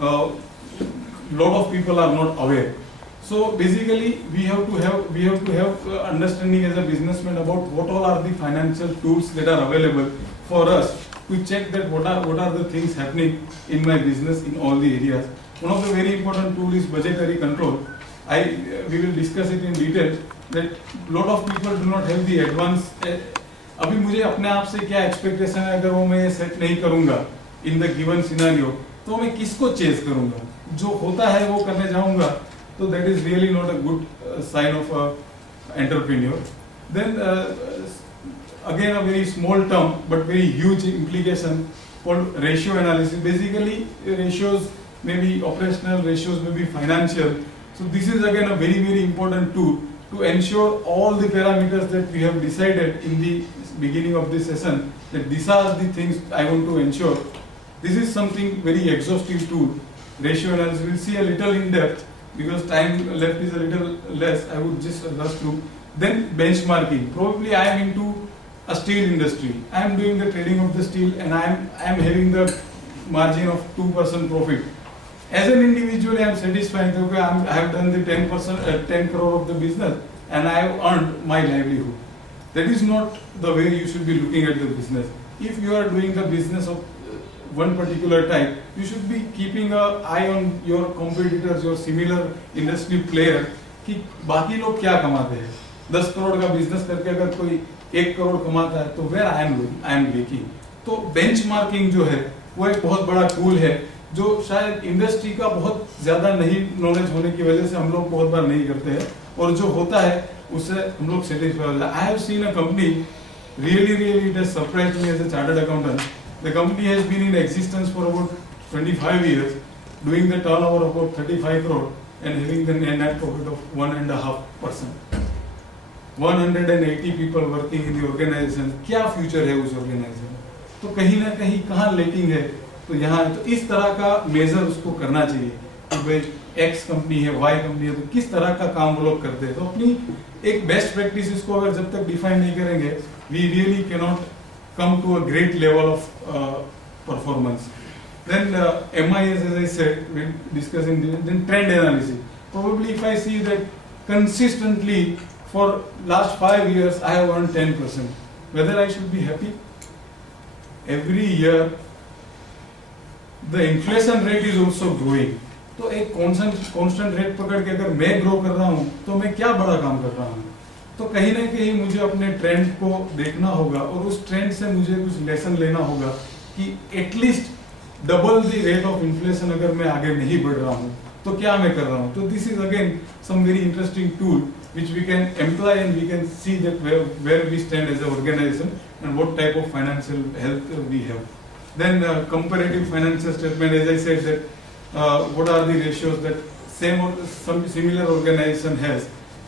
lot of people are not aware. So basically we have to have understanding as a businessman about what all are the financial tools that are available for us to check that what are the things happening in my business in all the areas. One of the very important tool is budgetary control. We will discuss it in detail that lot of people do not have the advance. अभी मुझे अपने आप से क्या expectation है, अगर वो मैं सेट नहीं करूंगा इन द गिवन सिनेरियो तो मैं किसको चेज करूंगा, जो होता है वो करने जाऊंगा, तो that is really not a good sign of a entrepreneur. Then again a very small term but very huge implication called ratio analysis. Basically ratios may be operational, ratios may be financial. So this is again a very very important tool to ensure all the parameters that we have decided in the beginning of this session, that these are the things I want to ensure. This is something very exhaustive tool, ratio analysis. We'll see a little in depth because time left is a little less. I would just rush through. Then benchmarking. Probably I am into a steel industry. I am doing the trading of the steel and I am having the margin of 2% profit. As an individual, I am satisfied. Okay, I have done the 10%, 10 crore of the business and I have earned my livelihood. That is not the way you should be looking at the business. If you are doing the business of one particular type, you should be keeping an eye on your competitors, your similar industry player, कि बाकी लोग क्या कमाते हैं। 10 करोड़ का business करके अगर कोई 1 करोड़ कमाता है तो where I am lacking. तो बेंचमार्किंग जो है वो एक बहुत बड़ा टूल है जो शायद इंडस्ट्री का बहुत ज्यादा नहीं नॉलेज होने की वजह से हम लोग बहुत बार नहीं करते हैं, और जो होता है उससे हम लोग सेटिस्फाई होते हैं। I have seen a company really it has surprised me as a chartered accountant. The company has been in existence for about 25 years, doing the turnover of about 35 crore and having the net profit of 1.5%. 180 people working in the organization. क्या future है उस organization? तो कहीं ना कहीं कहाँ lacking है, तो यहाँ तो इस तरह का measure उसको करना चाहिए कि भाई X कंपनी है, Y कंपनी है, तो किस तरह का काम वो लोग करते हैं। तो अपनी एक बेस्ट प्रैक्टिस को अगर जब तक डिफाइन नहीं करेंगे, we really cannot come to a great level of performance. Then MIS, as I said, we're discussing then trend analysis. Probably if I see that consistently for last 5 years I have earned 10%, whether I should be happy? Every year the inflation rate is also growing. तो एक constant rate पकड़ के अगर मैं grow कर रहा हूँ तो मैं क्या बड़ा काम कर रहा हूँ। तो कहीं ना कहीं मुझे अपने ट्रेंड को देखना होगा और उस ट्रेंड से मुझे कुछ लेसन लेना होगा कि at least double the rate of inflation अगर मैं आगे नहीं बढ़ रहा हूँ तो क्या मैं कर रहा हूँ? तो this is again some very interesting tool which we can employ and we can see that where we stand as an organization and what type of financial health we have. Then comparative financial statement, as I said that what are the ratios that same or some similar organization has.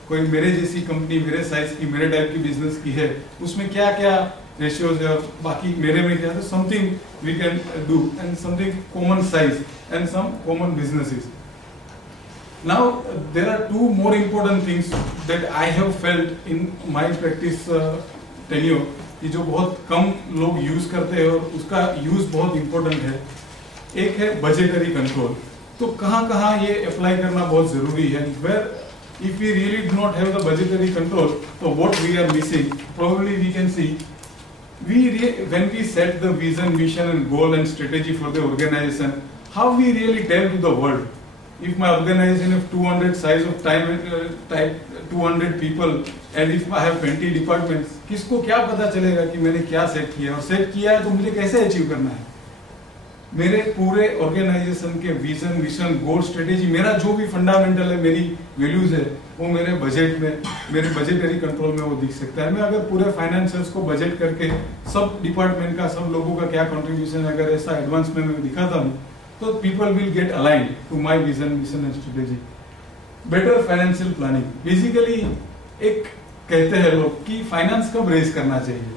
कोई मेरे जैसी company, मेरे size की, मेरे type की business की है, उसमें क्या क्या रेशियोज है, बाकी मेरे में क्या है, something we can do and something common size and some common businesses. Now there are two more important things that I have felt in my practice tenure कि जो बहुत कम लोग यूज करते हैं और उसका यूज बहुत इंपॉर्टेंट है. एक है बजटरी कंट्रोल. तो कहाँ ये अप्लाई करना बहुत जरूरी है. Where if we really do not have the budgetary control, so what we are missing, probably we can see when we set the vision, mission and goal and strategy for the organization, how we really tell to the world. If my organization have 200 size of type 200 people and if I have 20 departments, किसको क्या पता चलेगा कि मैंने क्या set किया और set किया है तो मुझे कैसे अचीव करना है. मेरे पूरे ऑर्गेनाइजेशन के विजन, मिशन, गोल, स्ट्रेटेजी, मेरा जो भी फंडामेंटल है, मेरी वैल्यूज है, वो मेरे बजट में, मेरे बजटरी कंट्रोल में वो दिख सकता है. मैं अगर पूरे फाइनेंशियल्स को बजट करके सब डिपार्टमेंट का, सब लोगों का क्या कंट्रीब्यूशन है, अगर ऐसा एडवांस में मैं दिखाता हूँ तो people will get aligned to my vision, mission and strategy. Better financial planning. Basically एक कहते हैं लोग कि फाइनेंस कब रेज करना चाहिए.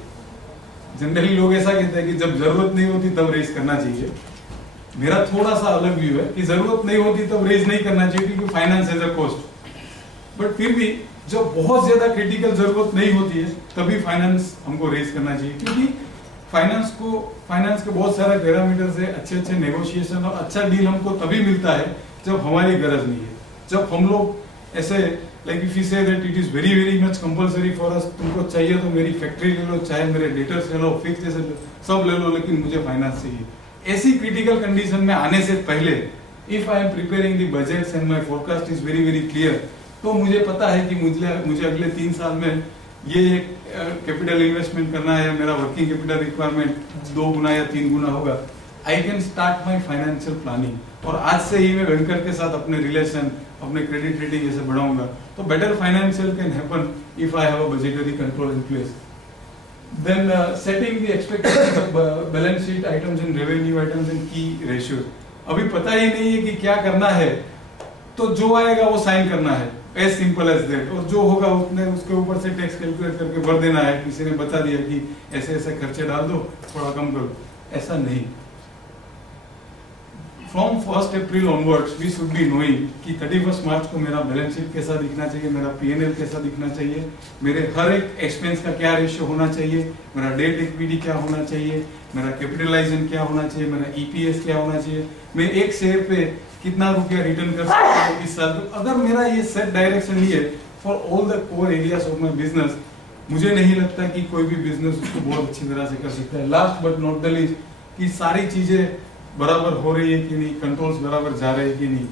जनरली लोग ऐसा कहते हैं कि जब जरूरत नहीं होती तब रेज करना चाहिए. मेरा थोड़ा सा अलग व्यू है कि जरूरत नहीं होती तब रेज नहीं करना चाहिए क्योंकि finance as a cost. But फिर भी जब बहुत ज्यादा क्रिटिकल जरूरत नहीं होती है तभी फाइनेंस हमको रेज करना चाहिए क्योंकि फाइनेंस के बहुत सारे पैरामीटर्स है. अच्छे नेगोशिएशन और अच्छा डील हमको तभी मिलता है जब हमारी गरज नहीं है. जब हम लोग ऐसे like if you say that it is very much compulsory for us, तुमको चाहिए तो मेरी फैक्ट्री ले लो, चाहे मेरे डेटर्स ले लो, फिक्स जैसे सब ले लो, लेकिन मुझे फाइनेंस चाहिए. ऐसी क्रिटिकल कंडीशन में आने से पहले if I am preparing the budgets and my forecast is very clear, तो मुझे पता है कि मुझे अगले 3 साल में ये कैपिटल इन्वेस्टमेंट करना है, मेरा वर्किंग कैपिटल रिक्वायरमेंट 2 गुना या 3 गुना होगा. I can start my financial planning और आज से ही मैं वेंकर के साथ अपने रिलेशन, अपने क्रेडिट रेटिंग ऐसे बढ़ाऊंगा. तो better financial can happen if I have a budgetary control in place. Then setting the expected balance sheet items and revenue items and key ratios. अभी पता ही नहीं है कि क्या करना है, तो जो आएगा वो साइन करना है, एज सिंपल एज दैट. और जो होगा उतने उसके ऊपर से टैक्स कैलकुलेट करके भर देना है. किसी ने बता दिया कि ऐसे ऐसे खर्चे डाल दो, थोड़ा कम करो, ऐसा नहीं. From 1 April onwards we should be knowing कि 31 मार्च को मेरा बैलेंस शीट कैसा दिखना चाहिए, मेरा P&L कैसा दिखना चाहिए, मेरे हर एक एक्सपेंस का क्या रेशियो होना चाहिए, मेरा डेट इक्विटी क्या होना चाहिए, मेरा कैपिटलाइजेशन क्या होना चाहिए, मेरा EPS क्या होना चाहिए, मैं एक शेयर पे कितना रुपया रिटर्न कर सकता हूँ इस साल. अगर मेरा ये सेट डायरेक्शन ही है for all the core areas of my business, मुझे नहीं लगता कि कोई भी बिजनेस उसको बहुत अच्छी तरह से कर सकता है. Last but not the least कि सारी चीजें बराबर हो रही है कि नहीं, कंट्रोल्स बराबर जा रहे हैं कि नहीं,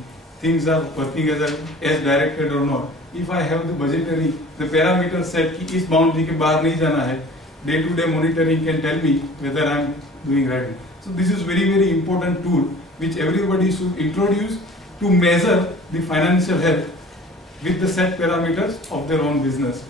things are working as directed और not. If I have the budgetary the parameter set कि इस बाउंड्री के बाहर नहीं जाना है, day to day monitoring can tell me whether I am doing right. So this is very important tool which everybody should introduce to measure the financial health with the set parameters of their own business.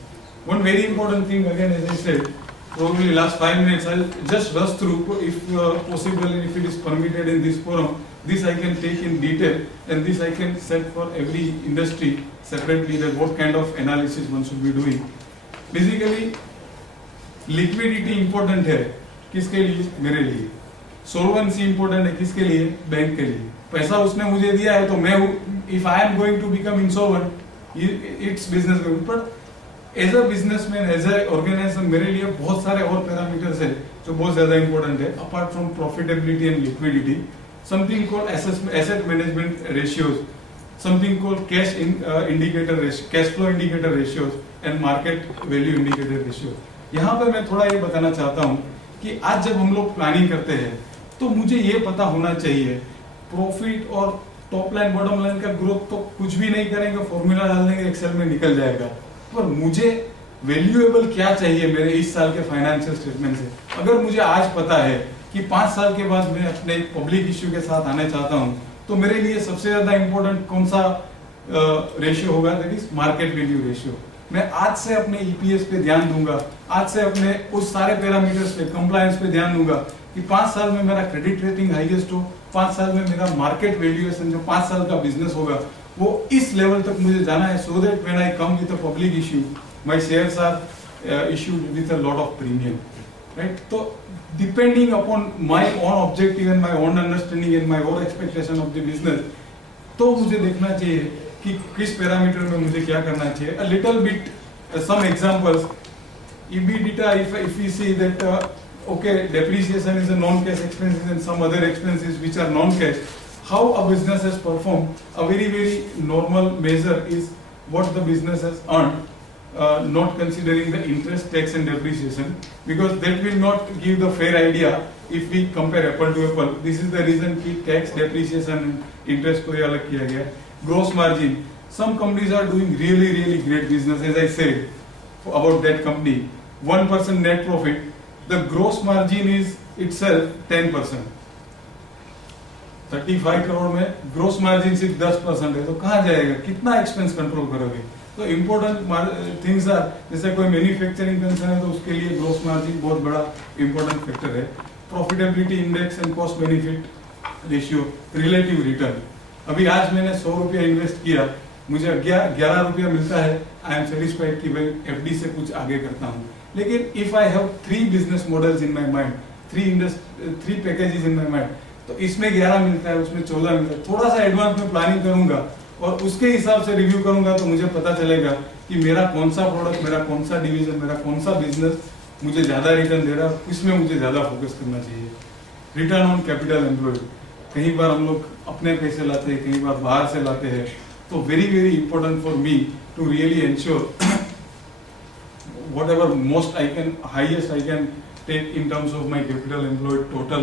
One very important thing again, as I said, probably last 5 minutes I'll just rush through if possible and if it is permitted in this forum. This I can take in detail and this I can set for every industry separately that what kind of analysis one should be doing. Basically liquidity important है किसके लिए? मेरे लिए. सोल्वेंसी important है किसके लिए? Bank के लिए. पैसा उसने मुझे दिया है तो मैं if I am going to become insolvent it's business. But as a businessman, as a organization, मेरे लिए बहुत सारे और पैरामीटर्स है जो बहुत ज्यादा इंपॉर्टेंट है apart from profitability and liquidity. Something called asset management ratios, something called cash indicator, cash flow indicator ratios and market value indicator ratio. यहाँ पे मैं थोड़ा ये बताना चाहता हूँ कि आज जब हम लोग प्लानिंग करते हैं तो मुझे ये पता होना चाहिए प्रॉफिट और टॉप लाइन बॉटम लाइन का ग्रोथ तो कुछ भी नहीं करेंगे, फॉर्मूला डाल देंगे, एक्सेल में निकल जाएगा. पर मुझे वैल्यूएबल क्या चाहिए मेरे इस साल के फाइनेंशियल स्टेटमेंट से. अगर मुझे आज पता है कि 5 साल के बाद मैं अपने पब्लिक इश्यू के साथ आने चाहता हूँ, तो मेरे लिए सबसे ज्यादा इंपॉर्टेंट कौन सा रेशियो होगा, that is market value ratio. मैं आज से अपने ईपीएस पे ध्यान दूंगा, आज से अपने उस सारे पैरामीटर्स पे, कंप्लायंस पे ध्यान दूंगा कि 5 साल में मेरा क्रेडिट रेटिंग हाईएस्ट हो, 5 साल में मेरा मार्केट वैल्यूएशन जो 5 साल का बिजनेस होगा वो इस लेवल तक मुझे जाना है, so that when I come with a public issue my shares are issued with a lot of premium, right. तो depending upon my own objective and my own understanding and my own expectation of the business, तो मुझे देखना चाहिए कि किस parameter में मुझे क्या करना चाहिए। A little bit some examples, EBITDA, if we see that okay, depreciation is a non-cash expenses and some other expenses which are non-cash, how a business has performed, a very normal measure is what the business has earned, not considering the interest, tax and depreciation, because that will not give the fair idea if we compare apple to apple. This is the reason कि tax, depreciation and interest को ये अलग किया गया। Gross margin, some companies are doing really great business, as I said about that company, 1% net profit, the gross margin is itself 10%, 35 crore में gross margin सिर्फ 10% है, तो कहाँ जाएगा, कितना एक्सपेंस कंट्रोल करोगे। तो इम्पोर्टेंट थिंग्स आर, जैसे कोई मैन्युफैक्चरिंग कंसर्न है तो उसके लिए ग्रोस मार्जिन बहुत बड़ा इंपॉर्टेंट फैक्टर है। Profitability index and cost benefit ratio, relative return, अभी आज मैंने 100 रुपया इन्वेस्ट किया, मुझे 11 रुपया मिलता है, आई एम सेटिस्फाइड कि भाई एफडी से कुछ आगे करता हूँ। लेकिन if I have 3 business models in my mind, 3 packages in my mind, तो इसमें 11 मिलता है, उसमें 14 मिलता है, थोड़ा सा एडवांस में प्लानिंग करूंगा और उसके हिसाब से रिव्यू करूंगा तो मुझे पता चलेगा कि मेरा कौन सा प्रोडक्ट, मेरा कौन सा डिवीजन, मेरा कौन सा बिजनेस मुझे ज्यादा रिटर्न दे रहा है, इसमें मुझे ज्यादा फोकस करना चाहिए। रिटर्न ऑन कैपिटल एम्प्लॉयड, कई बार हम लोग अपने पैसे लाते हैं, कई बार बाहर से लाते हैं, तो very important for me to really ensure whatever highest I can take in terms of my capital employed, total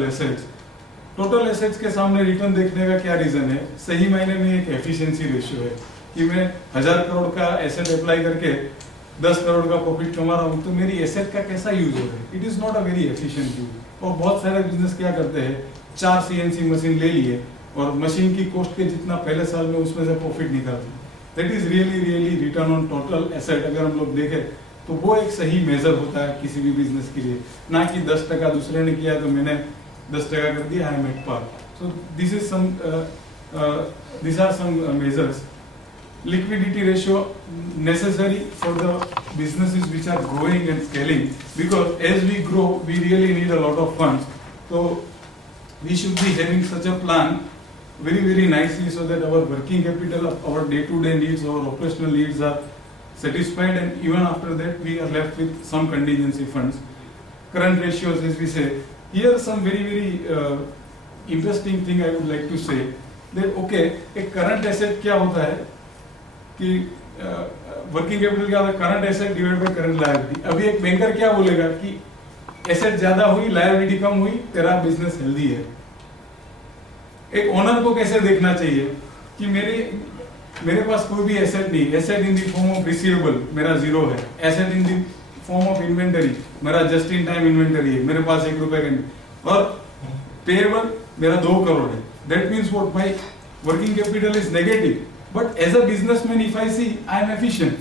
assets के सामने रिटर्न देखने का क्या रीजन है, सही मायने में एक एफिशिएंसी रेशियो है कि मैं 1000 करोड़ का एसेट अप्लाई करके 10 करोड़ का प्रॉफिट कमा रहा हूँ, तो मेरी एसेट का कैसा यूज हो रहा है, it is not a very efficient use. और बहुत सारे बिजनेस क्या करते हैं, 4 CNC मशीन ले लिए और मशीन की कॉस्ट के जितना पहले साल में उसमें से प्रॉफिट निकालते, that is really return on total asset. अगर हम लोग देखें तो वो एक सही मेजर होता है किसी भी बिजनेस के लिए, ना कि 10% दूसरे ने किया तो मैंने 10% कर दिया, I am at par. So these are some measures. Liquidity ratio necessary for the businesses which are growing and scaling, because as we grow we really need a lot of funds, so we should be having such a plan very nicely so that our working capital, our day-to-day needs, our operational needs are satisfied, and even after that we are left with some contingency funds. Current ratios, as we say, here some very interesting thing I would like to say, that okay, एक current asset क्या होता है कि working capital क्या होता है, current asset divide by current liability. अभी एक बैंकर क्या बोलेगा कि एसेट ज्यादा हुई, लायबिलिटी कम हुई, तेरा बिजनेस हेल्दी है। एक ओनर को कैसे देखना चाहिए कि मेरे पास कोई भी एसेट नहीं, asset in the form of receivable मेरा 0 है, asset in the form of inventory मेरा जस्ट इन टाइम इन्वेंटरी है, मेरे पास 1 रुपए का नहीं, और पेएबल मेरा 2 करोड़ है, that means what, my working capital is negative, but as a businessman if I see I am efficient.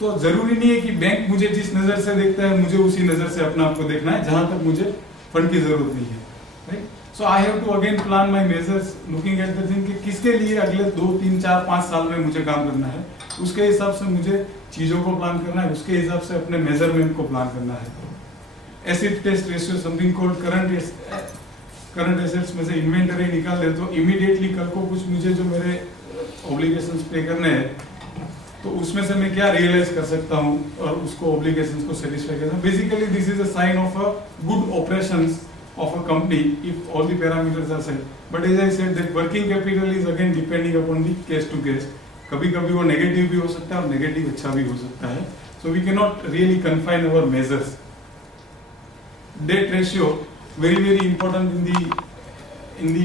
तो जरूरी नहीं है कि बैंक मुझे जिस नजर से देखता है मुझे उसी नजर से अपना आपको देखना है, जहां तक मुझे फंड की जरूरत नहीं है, right. So I have to again plan my measures looking at the thing कि किसके लिए अगले 2, 3, 4, 5 साल में मुझे काम करना है, उसके हिसाब से मुझे चीजों को प्लान करना है, उसके हिसाब से अपने मेजरमेंट को प्लान करना है। Acid test ratio, something called current assets में से इन्वेंटरी निकाल दे तो इमीडिएटली कल को कुछ मुझे जो मेरे ऑब्लिगेशंस पे करने हैं तो उसमें से मैं क्या रियलाइज कर सकता हूँ और उसको ऑब्लिगेशंस को सेटिस्फाई करना। Basically this is a sign of a good operations of a company if all the parameters are set, but as I said that working capital is again depending upon the case to case, कभी कभी वो negative भी हो सकता है और negative अच्छा भी हो सकता है, so we cannot really confine our measures. Debt ratio very important in the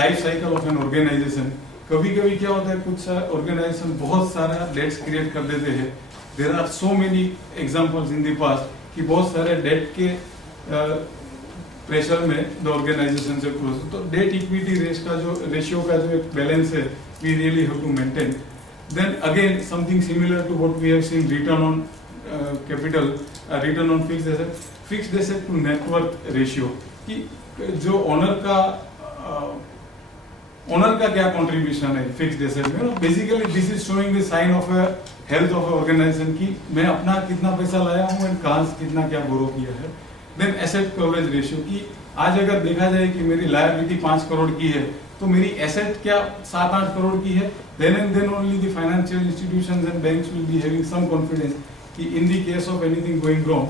life cycle of an organization. कभी कभी क्या होता है, कुछ ऑर्गेनाइजेशन बहुत सारा डेट्स क्रिएट कर देते हैं, there are so many examples in the past कि बहुत सारे डेट के प्रेशर में द ऑर्गेनाइजेशन से क्लोज। तो डेट इक्विटी रेशियो का जो एक बैलेंस है, we really have to maintain. Then again something similar to what we have seen, return on capital, return on fixed asset to net worth ratio, कि जो owner का क्या कंट्रीब्यूशन है फिक्स्ड एसेट में। Basically this is showing the sign of a health of organisation, की मैं अपना कितना पैसा लाया हूँ एंड कहाँ से कितना क्या बोरो किया है। देन एसेट कवरेज रेशियो, की आज अगर देखा जाए कि मेरी लायबिलिटी 5 करोड़ की है तो मेरी एसेट क्या 7-8 करोड़ की है, then and then only the financial institutions and banks will be having some confidence कि in the case of anything going wrong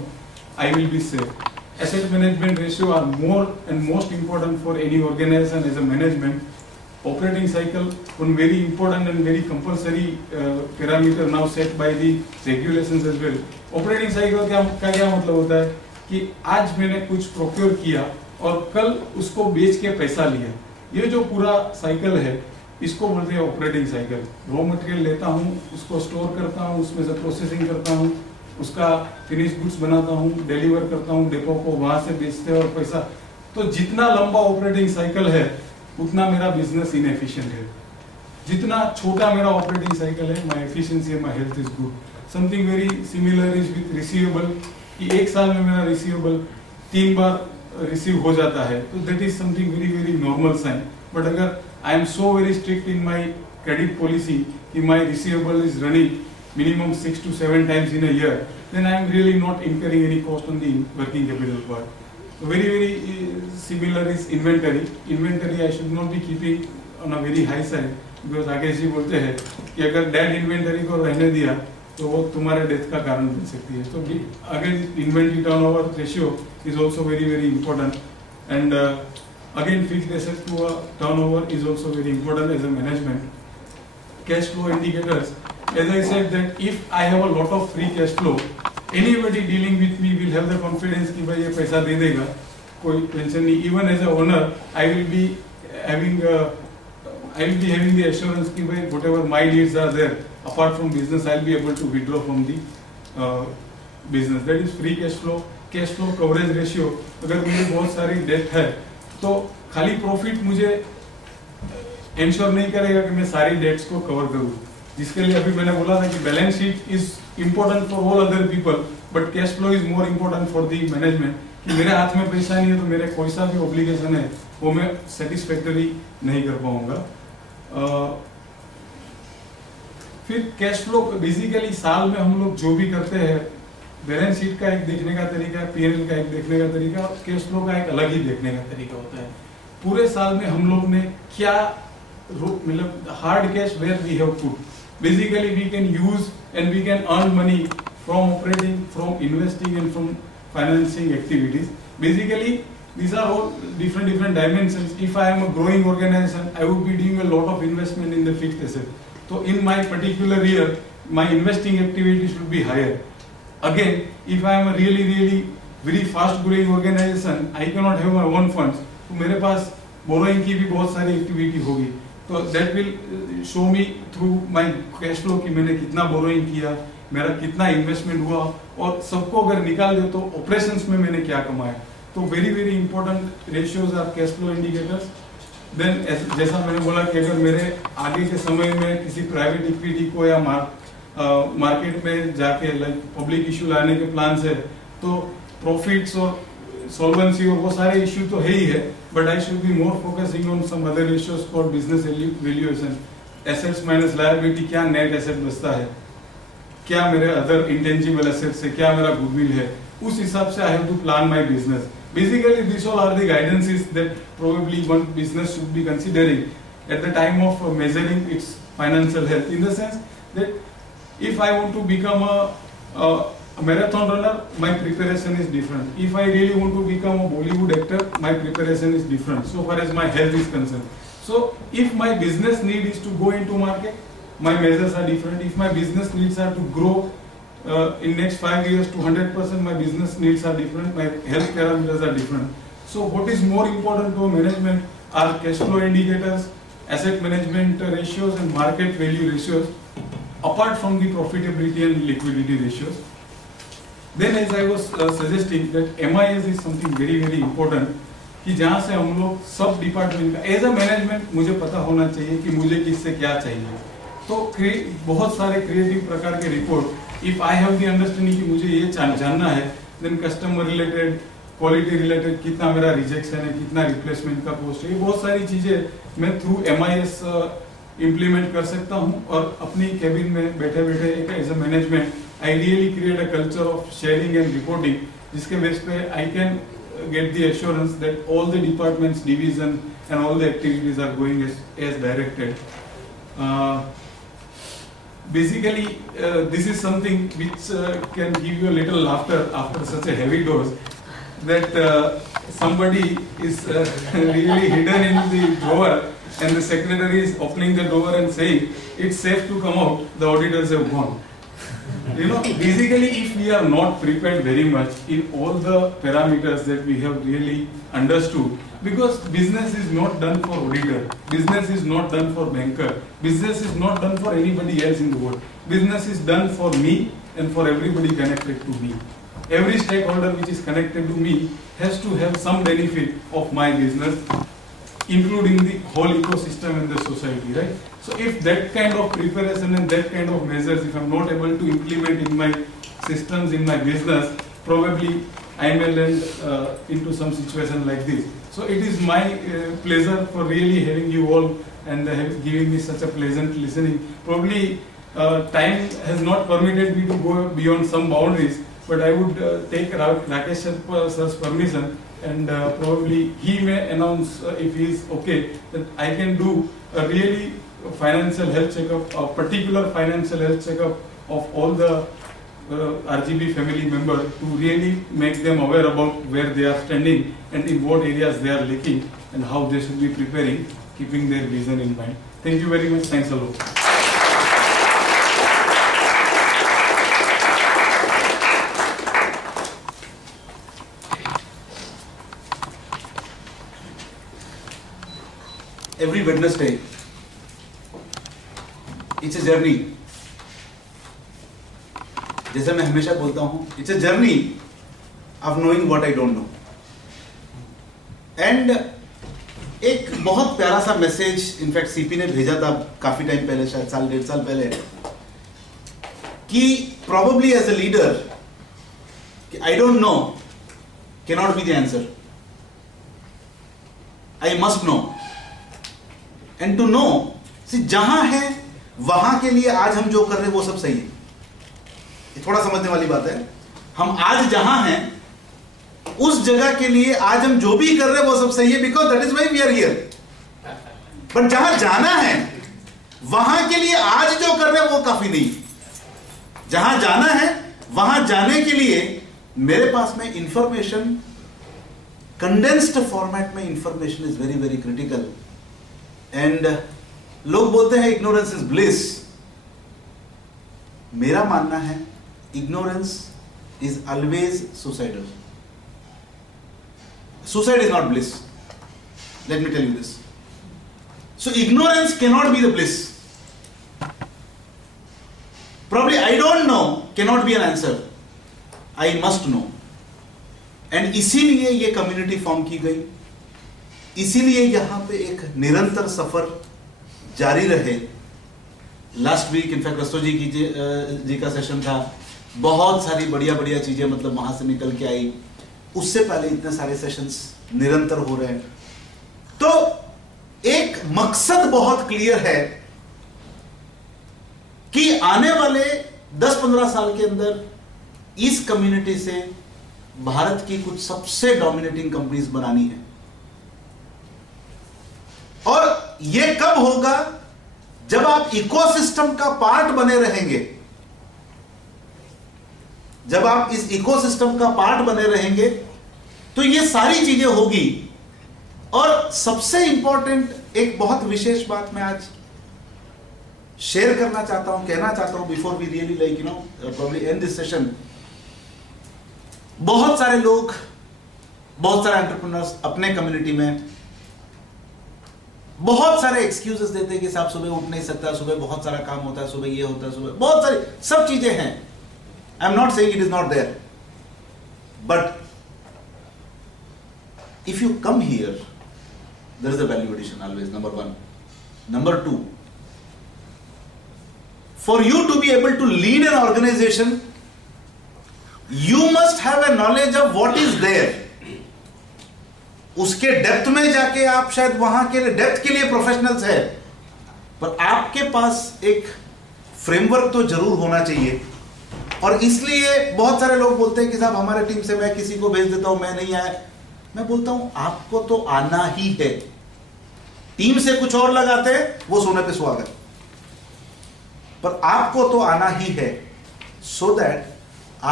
I will be safe. Asset management ratio are more and most important for any organization as a management. Operating cycle, one very important and very compulsory parameter now set by the regulations as well. Operating cycle का क्या मतलब होता है कि आज मैंने कुछ procure किया और कल उसको बेच के पैसा लिया, ये जो पूरा साइकिल है इसको बोलते हैं ऑपरेटिंग साइकिल। रॉ मटेरियल लेता हूँ, उसको स्टोर करता हूँ, उसमें से प्रोसेसिंग करता हूँ, उसका फिनिश गुड्स बनाता हूँ, डिलीवर करता हूँ डेपो को, वहां से बेचते हैं और पैसा। तो जितना लंबा ऑपरेटिंग साइकिल है उतना मेरा बिजनेस इनएफिशिएंट है। जितना छोटा मेरा ऑपरेटिंग साइकिल है, my efficiency and my health is good. Something very similar is with receivable, कि एक साल में मेरा रिसीवेबल 3 बार रिसीव हो जाता है, तो that is something very very normal sign. But अगर I am so very strict in my credit policy कि my receivable is running minimum 6 to 7 times in a year, then I am really not incurring any cost on the working capital part. So very similar is inventory. Inventory I should not be keeping on a very high side, because Rakesh ji बोलते हैं कि अगर dead inventory को रहने दिया तो वो तुम्हारे डेथ का कारण बन सकती है। So again inventory turnover ratio is also very important, and again fixed asset to turnover is also very important as a management. Cash flow indicators, as I said that if I have a lot of free cash flow, anybody dealing with me will have the confidence कि भाई ये पैसा दे देगा, कोई tension नहीं। Even as a owner, I will be having the assurance कि भाई whatever my needs are there, apart from business, I'll be able to withdraw from the business. That is free cash flow. Cash flow coverage ratio, अगर मुझे बहुत सारी date है तो खाली profit मुझे इंश्योर नहीं करेगा कि मैं सारी डेट्स को कवर करूँ, जिसके लिए अभी मैंने बोला था कि balance sheet is important for all other people, but cash flow is more important for the management. कि मेरे हाथ में पैसा नहीं है तो मेरे कोई सा भी ऑब्लिगेशन है वो मैं सेटिस्फैक्टरी नहीं कर पाऊंगा। फिर कैश फ्लो बेसिकली साल में हम लोग जो भी करते हैं, बैलेंस शीट का एक देखने का तरीका है, पीएनएल का एक देखने का तरीका, और कैश फ्लो का एक अलग ही देखने का तरीका होता है। पूरे साल में हम लोग ने क्या मतलब hard cash where we have put, basically we can use and we can earn money from operating, from investing and from financing activities. Basically these are all different dimensions. If I am a growing organization, I would be doing a lot of investment in the fixed asset. So in my particular year, my investing activity should be higher. Again, if I am a really very fast growing organization, I cannot have my own funds, तो मेरे पास borrowing की भी बहुत सारी activity होगी। तो that will show me through my cash flow कि मैंने कितना बोरोइंग किया, मेरा कितना इन्वेस्टमेंट हुआ, और सबको अगर निकाल दे तो ऑपरेशंस में मैंने क्या कमाया। तो very important ratios are cash flow indicators. Then जैसा मैंने बोला कि अगर मेरे आगे के समय में किसी प्राइवेट इक्विटी को या मार्केट में जाके लाइक पब्लिक इशू लाने के प्लान है, तो प्रॉफिट्स और सॉल्वेंसी और वो सारे इश्यू तो है ही है, but I should be more focusing on some other ratios for business valuation. Assets minus liability, क्या नेट एसेट बचता है, क्या मेरे अदर इंटेंजिबल एसेट्स है, क्या मेरा गुडविल है, उस हिसाब से I have to plan my business. Basically this all are the guidances that probably one business should be considering at the time of measuring its financial health, in the sense that if I want to become a marathon runner, my preparation is different. If I really want to become a Bollywood actor, my preparation is different so far as my health is concerned. So if my business need is to go into market, my measures are different. If my business needs are to grow in next 5 years to 100%, my business needs are different, my health parameters are different. So what is more important to management are cash flow indicators, asset management ratios and market value ratios, apart from the profitability and liquidity ratios. Then as I was suggesting that MIS is something very important. कि जहाँ से हम लोग सब department का as a management मुझे पता होना चाहिए कि मुझे किससे क्या चाहिए। तो बहुत सारे क्रिएटिव प्रकार के report, if I have the understanding कि मुझे ये जानना है, then customer related, quality related, कितना मेरा रिजेक्शन है, कितना रिप्लेसमेंट का पोस्ट है, ये बहुत सारी चीजें मैं थ्रू MIS इम्प्लीमेंट कर सकता हूँ। और अपनी कैबिन में बैठे बैठे एक as a management I really create a culture of sharing and reporting, जिसके बेस पे I can get the assurance that all the departments, division and all the activities are going as directed. Basically, this is something which can give you a little laughter after such a heavy dose, that somebody is really hidden in the drawer and the secretary is opening the drawer and saying, it's safe to come out, the auditors have gone. You know, basically if we are not prepared very much in all the parameters that we have really understood, because business is not done for auditor, business is not done for banker, business is not done for anybody else in the world, business is done for me and for everybody connected to me. Every stakeholder which is connected to me has to have some benefit of my business, including the whole ecosystem and the society, right? So if that kind of preparation and that kind of measures, if I'm not able to implement in my systems, in my business, probably I may land into some situation like this. So it is my pleasure for really having you all and giving me such a pleasant listening. Probably time has not permitted me to go beyond some boundaries, but I would take Rakesh sir's permission, and probably he may announce if he is okay that I can do a really financial health checkup, a particular financial health checkup of all the RGB family members, to really make them aware about where they are standing and in what areas they are lacking and how they should be preparing, keeping their vision in mind. Thank you very much. Thanks a lot. Every Wednesday, it's a journey. जैसे मैं हमेशा बोलता हूँ, it's a journey of knowing what I don't know. And एक बहुत प्यारा सा message in fact CP ने भेजा था काफी टाइम पहले, शायद साल 1.5 साल पहले, कि probably as a leader, I don't know cannot be the answer. I must know. And to know, see, जहां है वहां के लिए आज हम जो कर रहे हैं वो सब सही है. ये थोड़ा समझने वाली बात है. हम आज जहां हैं उस जगह के लिए आज हम जो भी कर रहे हैं वो सब सही है, because that is why we are here. पर जहां जाना है वहां के लिए आज जो कर रहे हैं वो काफी नहीं. जहां जाना है वहां जाने के लिए मेरे पास में इंफॉर्मेशन, कंडेंस्ड फॉर्मेट में information is very very critical. And लोग बोलते हैं इग्नोरेंस इज ब्लिस. मेरा मानना है ignorance is always suicidal. Suicide is not bliss. Let me tell you this. So ignorance cannot be the bliss. Probably I don't know cannot be an answer. I must know. And इसीलिए ये community form की गई. इसीलिए यहां पे एक निरंतर सफर जारी रहे. लास्ट वीक इनफैक्ट रस्तो जी का सेशन था. बहुत सारी बढ़िया बढ़िया चीजें मतलब वहां से निकल के आई. उससे पहले इतने सारे सेशंस निरंतर हो रहे हैं. तो एक मकसद बहुत क्लियर है कि आने वाले 10-15 साल के अंदर इस कम्युनिटी से भारत की कुछ सबसे डोमिनेटिंग कंपनीज बनानी है. और यह कब होगा? जब आप इकोसिस्टम का पार्ट बने रहेंगे. जब आप इस इकोसिस्टम का पार्ट बने रहेंगे तो ये सारी चीजें होगी. और सबसे इंपॉर्टेंट एक बहुत विशेष बात मैं आज शेयर करना चाहता हूं, कहना चाहता हूं, before we really like probably end this session. बहुत सारे लोग, बहुत सारे एंटरप्रेन्योर्स अपने कम्युनिटी में बहुत सारे एक्सक्यूजेस देते हैं कि साहब सुबह उठ नहीं सकता, सुबह बहुत सारा काम होता है, सुबह ये होता है, सुबह बहुत सारी सब चीजें हैं. I am not saying it is not there, but if you come here, there is a value addition always, number one. Number two, for you to be able to lead an organization, you must have a knowledge of what is there. उसके depth में जाके आप शायद वहां के लिए depth के लिए प्रोफेशनल्स है, पर आपके पास एक फ्रेमवर्क तो जरूर होना चाहिए. और इसलिए बहुत सारे लोग बोलते हैं कि साहब हमारे टीम से मैं किसी को भेज देता हूं, मैं नहीं आया. मैं बोलता हूं आपको तो आना ही है. टीम से कुछ और लगाते हैं, वो सोने पे सुहागा, पर आपको तो आना ही है, सो दैट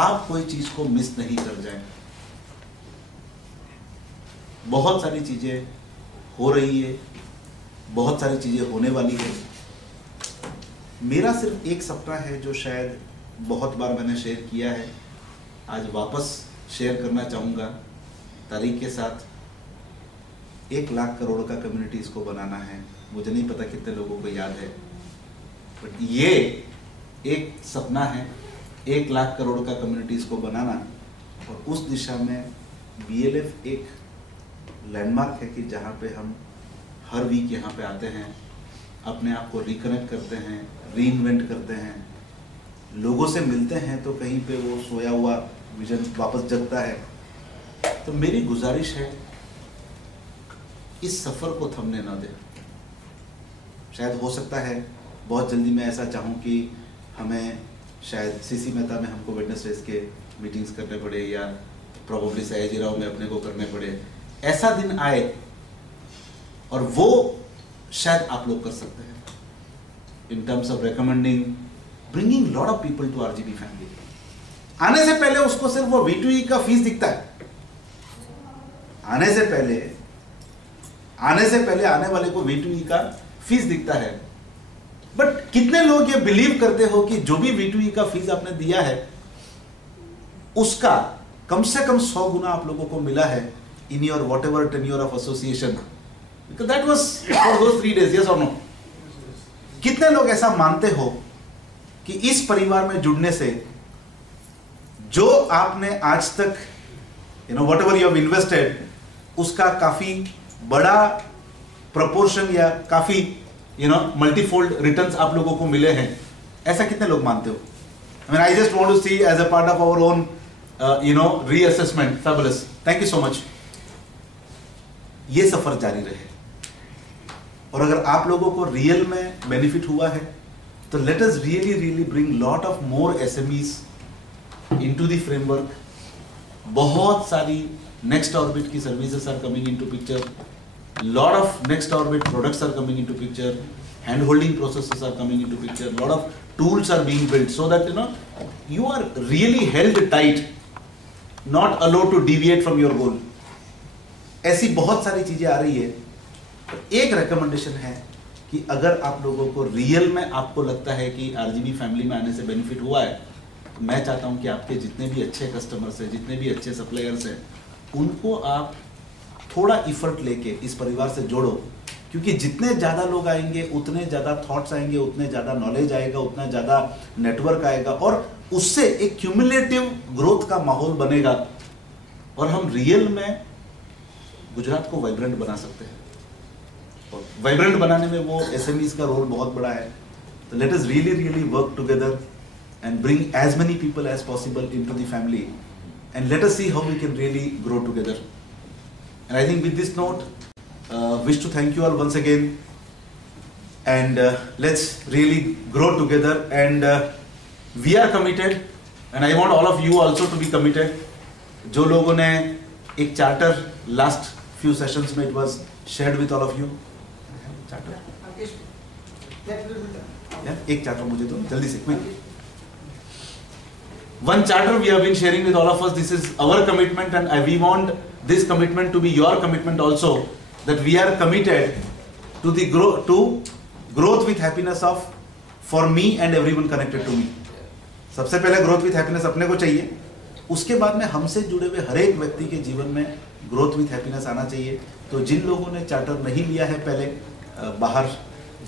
आप कोई चीज को मिस नहीं कर जाएं. बहुत सारी चीजें हो रही है, बहुत सारी चीजें होने वाली है. मेरा सिर्फ एक सपना है जो शायद बहुत बार मैंने शेयर किया है, आज वापस शेयर करना चाहूँगा तारीख के साथ. 1 लाख करोड़ का कम्युनिटी इसको बनाना है. मुझे नहीं पता कितने लोगों को याद है, बट ये एक सपना है, 1 लाख करोड़ का कम्युनिटी इसको बनाना. और उस दिशा में BLF एक लैंडमार्क है कि जहाँ पे हम हर वीक यहाँ पे आते हैं, अपने आप को रिकनेक्ट करते हैं, रीइन्वेंट करते हैं, लोगों से मिलते हैं, तो कहीं पे वो सोया हुआ विजन वापस जगता है. तो मेरी गुजारिश है, इस सफर को थमने ना दे. शायद हो सकता है बहुत जल्दी मैं ऐसा चाहूँ कि हमें शायद CC मेहता में हमको वेडनेसडेज के मीटिंग्स करने पड़े, या प्रोबेबली सयाजी राव में अपने को करने पड़े. ऐसा दिन आए और वो शायद आप लोग कर सकते हैं in terms of recommending, bringing lot of people to RGB फैमिली. आने से पहले उसको सिर्फ वो V2E का फीस दिखता है. आने से पहले आने वाले को V2E का फीस दिखता है. बट कितने लोग ये बिलीव करते हो कि जो भी V2E का फीस आपने दिया है, उसका कम से कम 100 गुना आप लोगों को मिला है in your whatever tenure of association, because that was for those 3 days, yes or no? कितने लोग ऐसा मानते हो कि इस परिवार में जुड़ने से जो आपने आज तक whatever you have invested, उसका काफी बड़ा proportion या काफी multifold returns आप लोगों को मिले हैं? ऐसा कितने लोग मानते हो? I mean, I just want to see as a part of our own reassessment. Fabulous. Thank you so much. ये सफर जारी रहे. और अगर आप लोगों को रियल में बेनिफिट हुआ है, तो let us really bring lot of more SMEs into the framework. बहुत सारी नेक्स्ट ऑर्बिट की services are coming into picture, lot of next orbit products are coming into picture, hand holding processes are coming into picture, lot of tools are being built so that you are really held tight, not allowed to deviate from your goal. ऐसी बहुत सारी चीजें आ रही है. तो एक recommendation है कि अगर आप लोगों को रियल में आपको लगता है कि RGB फैमिली में आने से बेनिफिट हुआ है, तो मैं चाहता हूं कि आपके जितने भी अच्छे कस्टमर्स हैं, जितने भी अच्छे सप्लायर्स हैं, उनको आप थोड़ा इफर्ट लेके इस परिवार से जोड़ो. क्योंकि जितने ज़्यादा लोग आएंगे, उतने ज़्यादा थॉट्स आएंगे, उतने ज़्यादा नॉलेज आएगा, उतना ज़्यादा नेटवर्क आएगा, और उससे एक क्यूमुलेटिव ग्रोथ का माहौल बनेगा, और हम रियल में गुजरात को वाइब्रेंट बना सकते हैं. और वाइब्रेंट बनाने में वो SMEs का रोल बहुत बड़ा है. तो let us really work together and bring as many people as possible into the family, and let us see how we can really grow together. And I think with this note, wish to thank you all once again, and let's really grow together, and we are committed, and I want all of you also to be committed. जो लोगों ने एक charter last few sessions में it was shared with all of you. Charter एक charter मुझे दो जल्दी से. One charter we have been sharing with all of us. This is our commitment, and we want this commitment to be your commitment also. That we are committed to the growth with happiness of for me and everyone connected to me. सबसे पहले growth with happiness अपने को चाहिए, उसके बाद में हमसे जुड़े हुए हर एक व्यक्ति के जीवन में ग्रोथ विथ हैप्पीनेस आना चाहिए. तो जिन लोगों ने चार्टर नहीं लिया है पहले, बाहर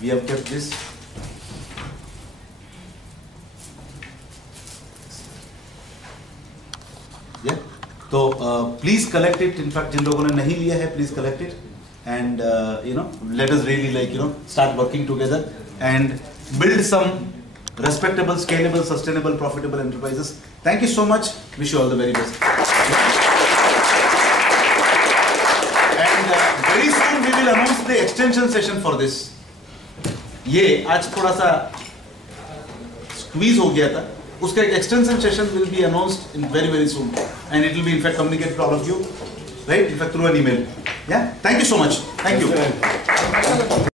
वी हैव केप्ट दिस. तो प्लीज कलेक्ट इट. इनफैक्ट जिन लोगों ने नहीं लिया है, please collect it and let us really start working together and build some respectable, scalable, sustainable, profitable enterprises. Thank you so much. Wish you all the very best. And very soon we will announce the extension session for this. ये आज थोड़ा सा squeeze हो गया था. उसका एक extension session will be announced in very soon, and it will be in fact communicated to all of you, right? In fact through an email. Yeah. Thank you so much. Thank you.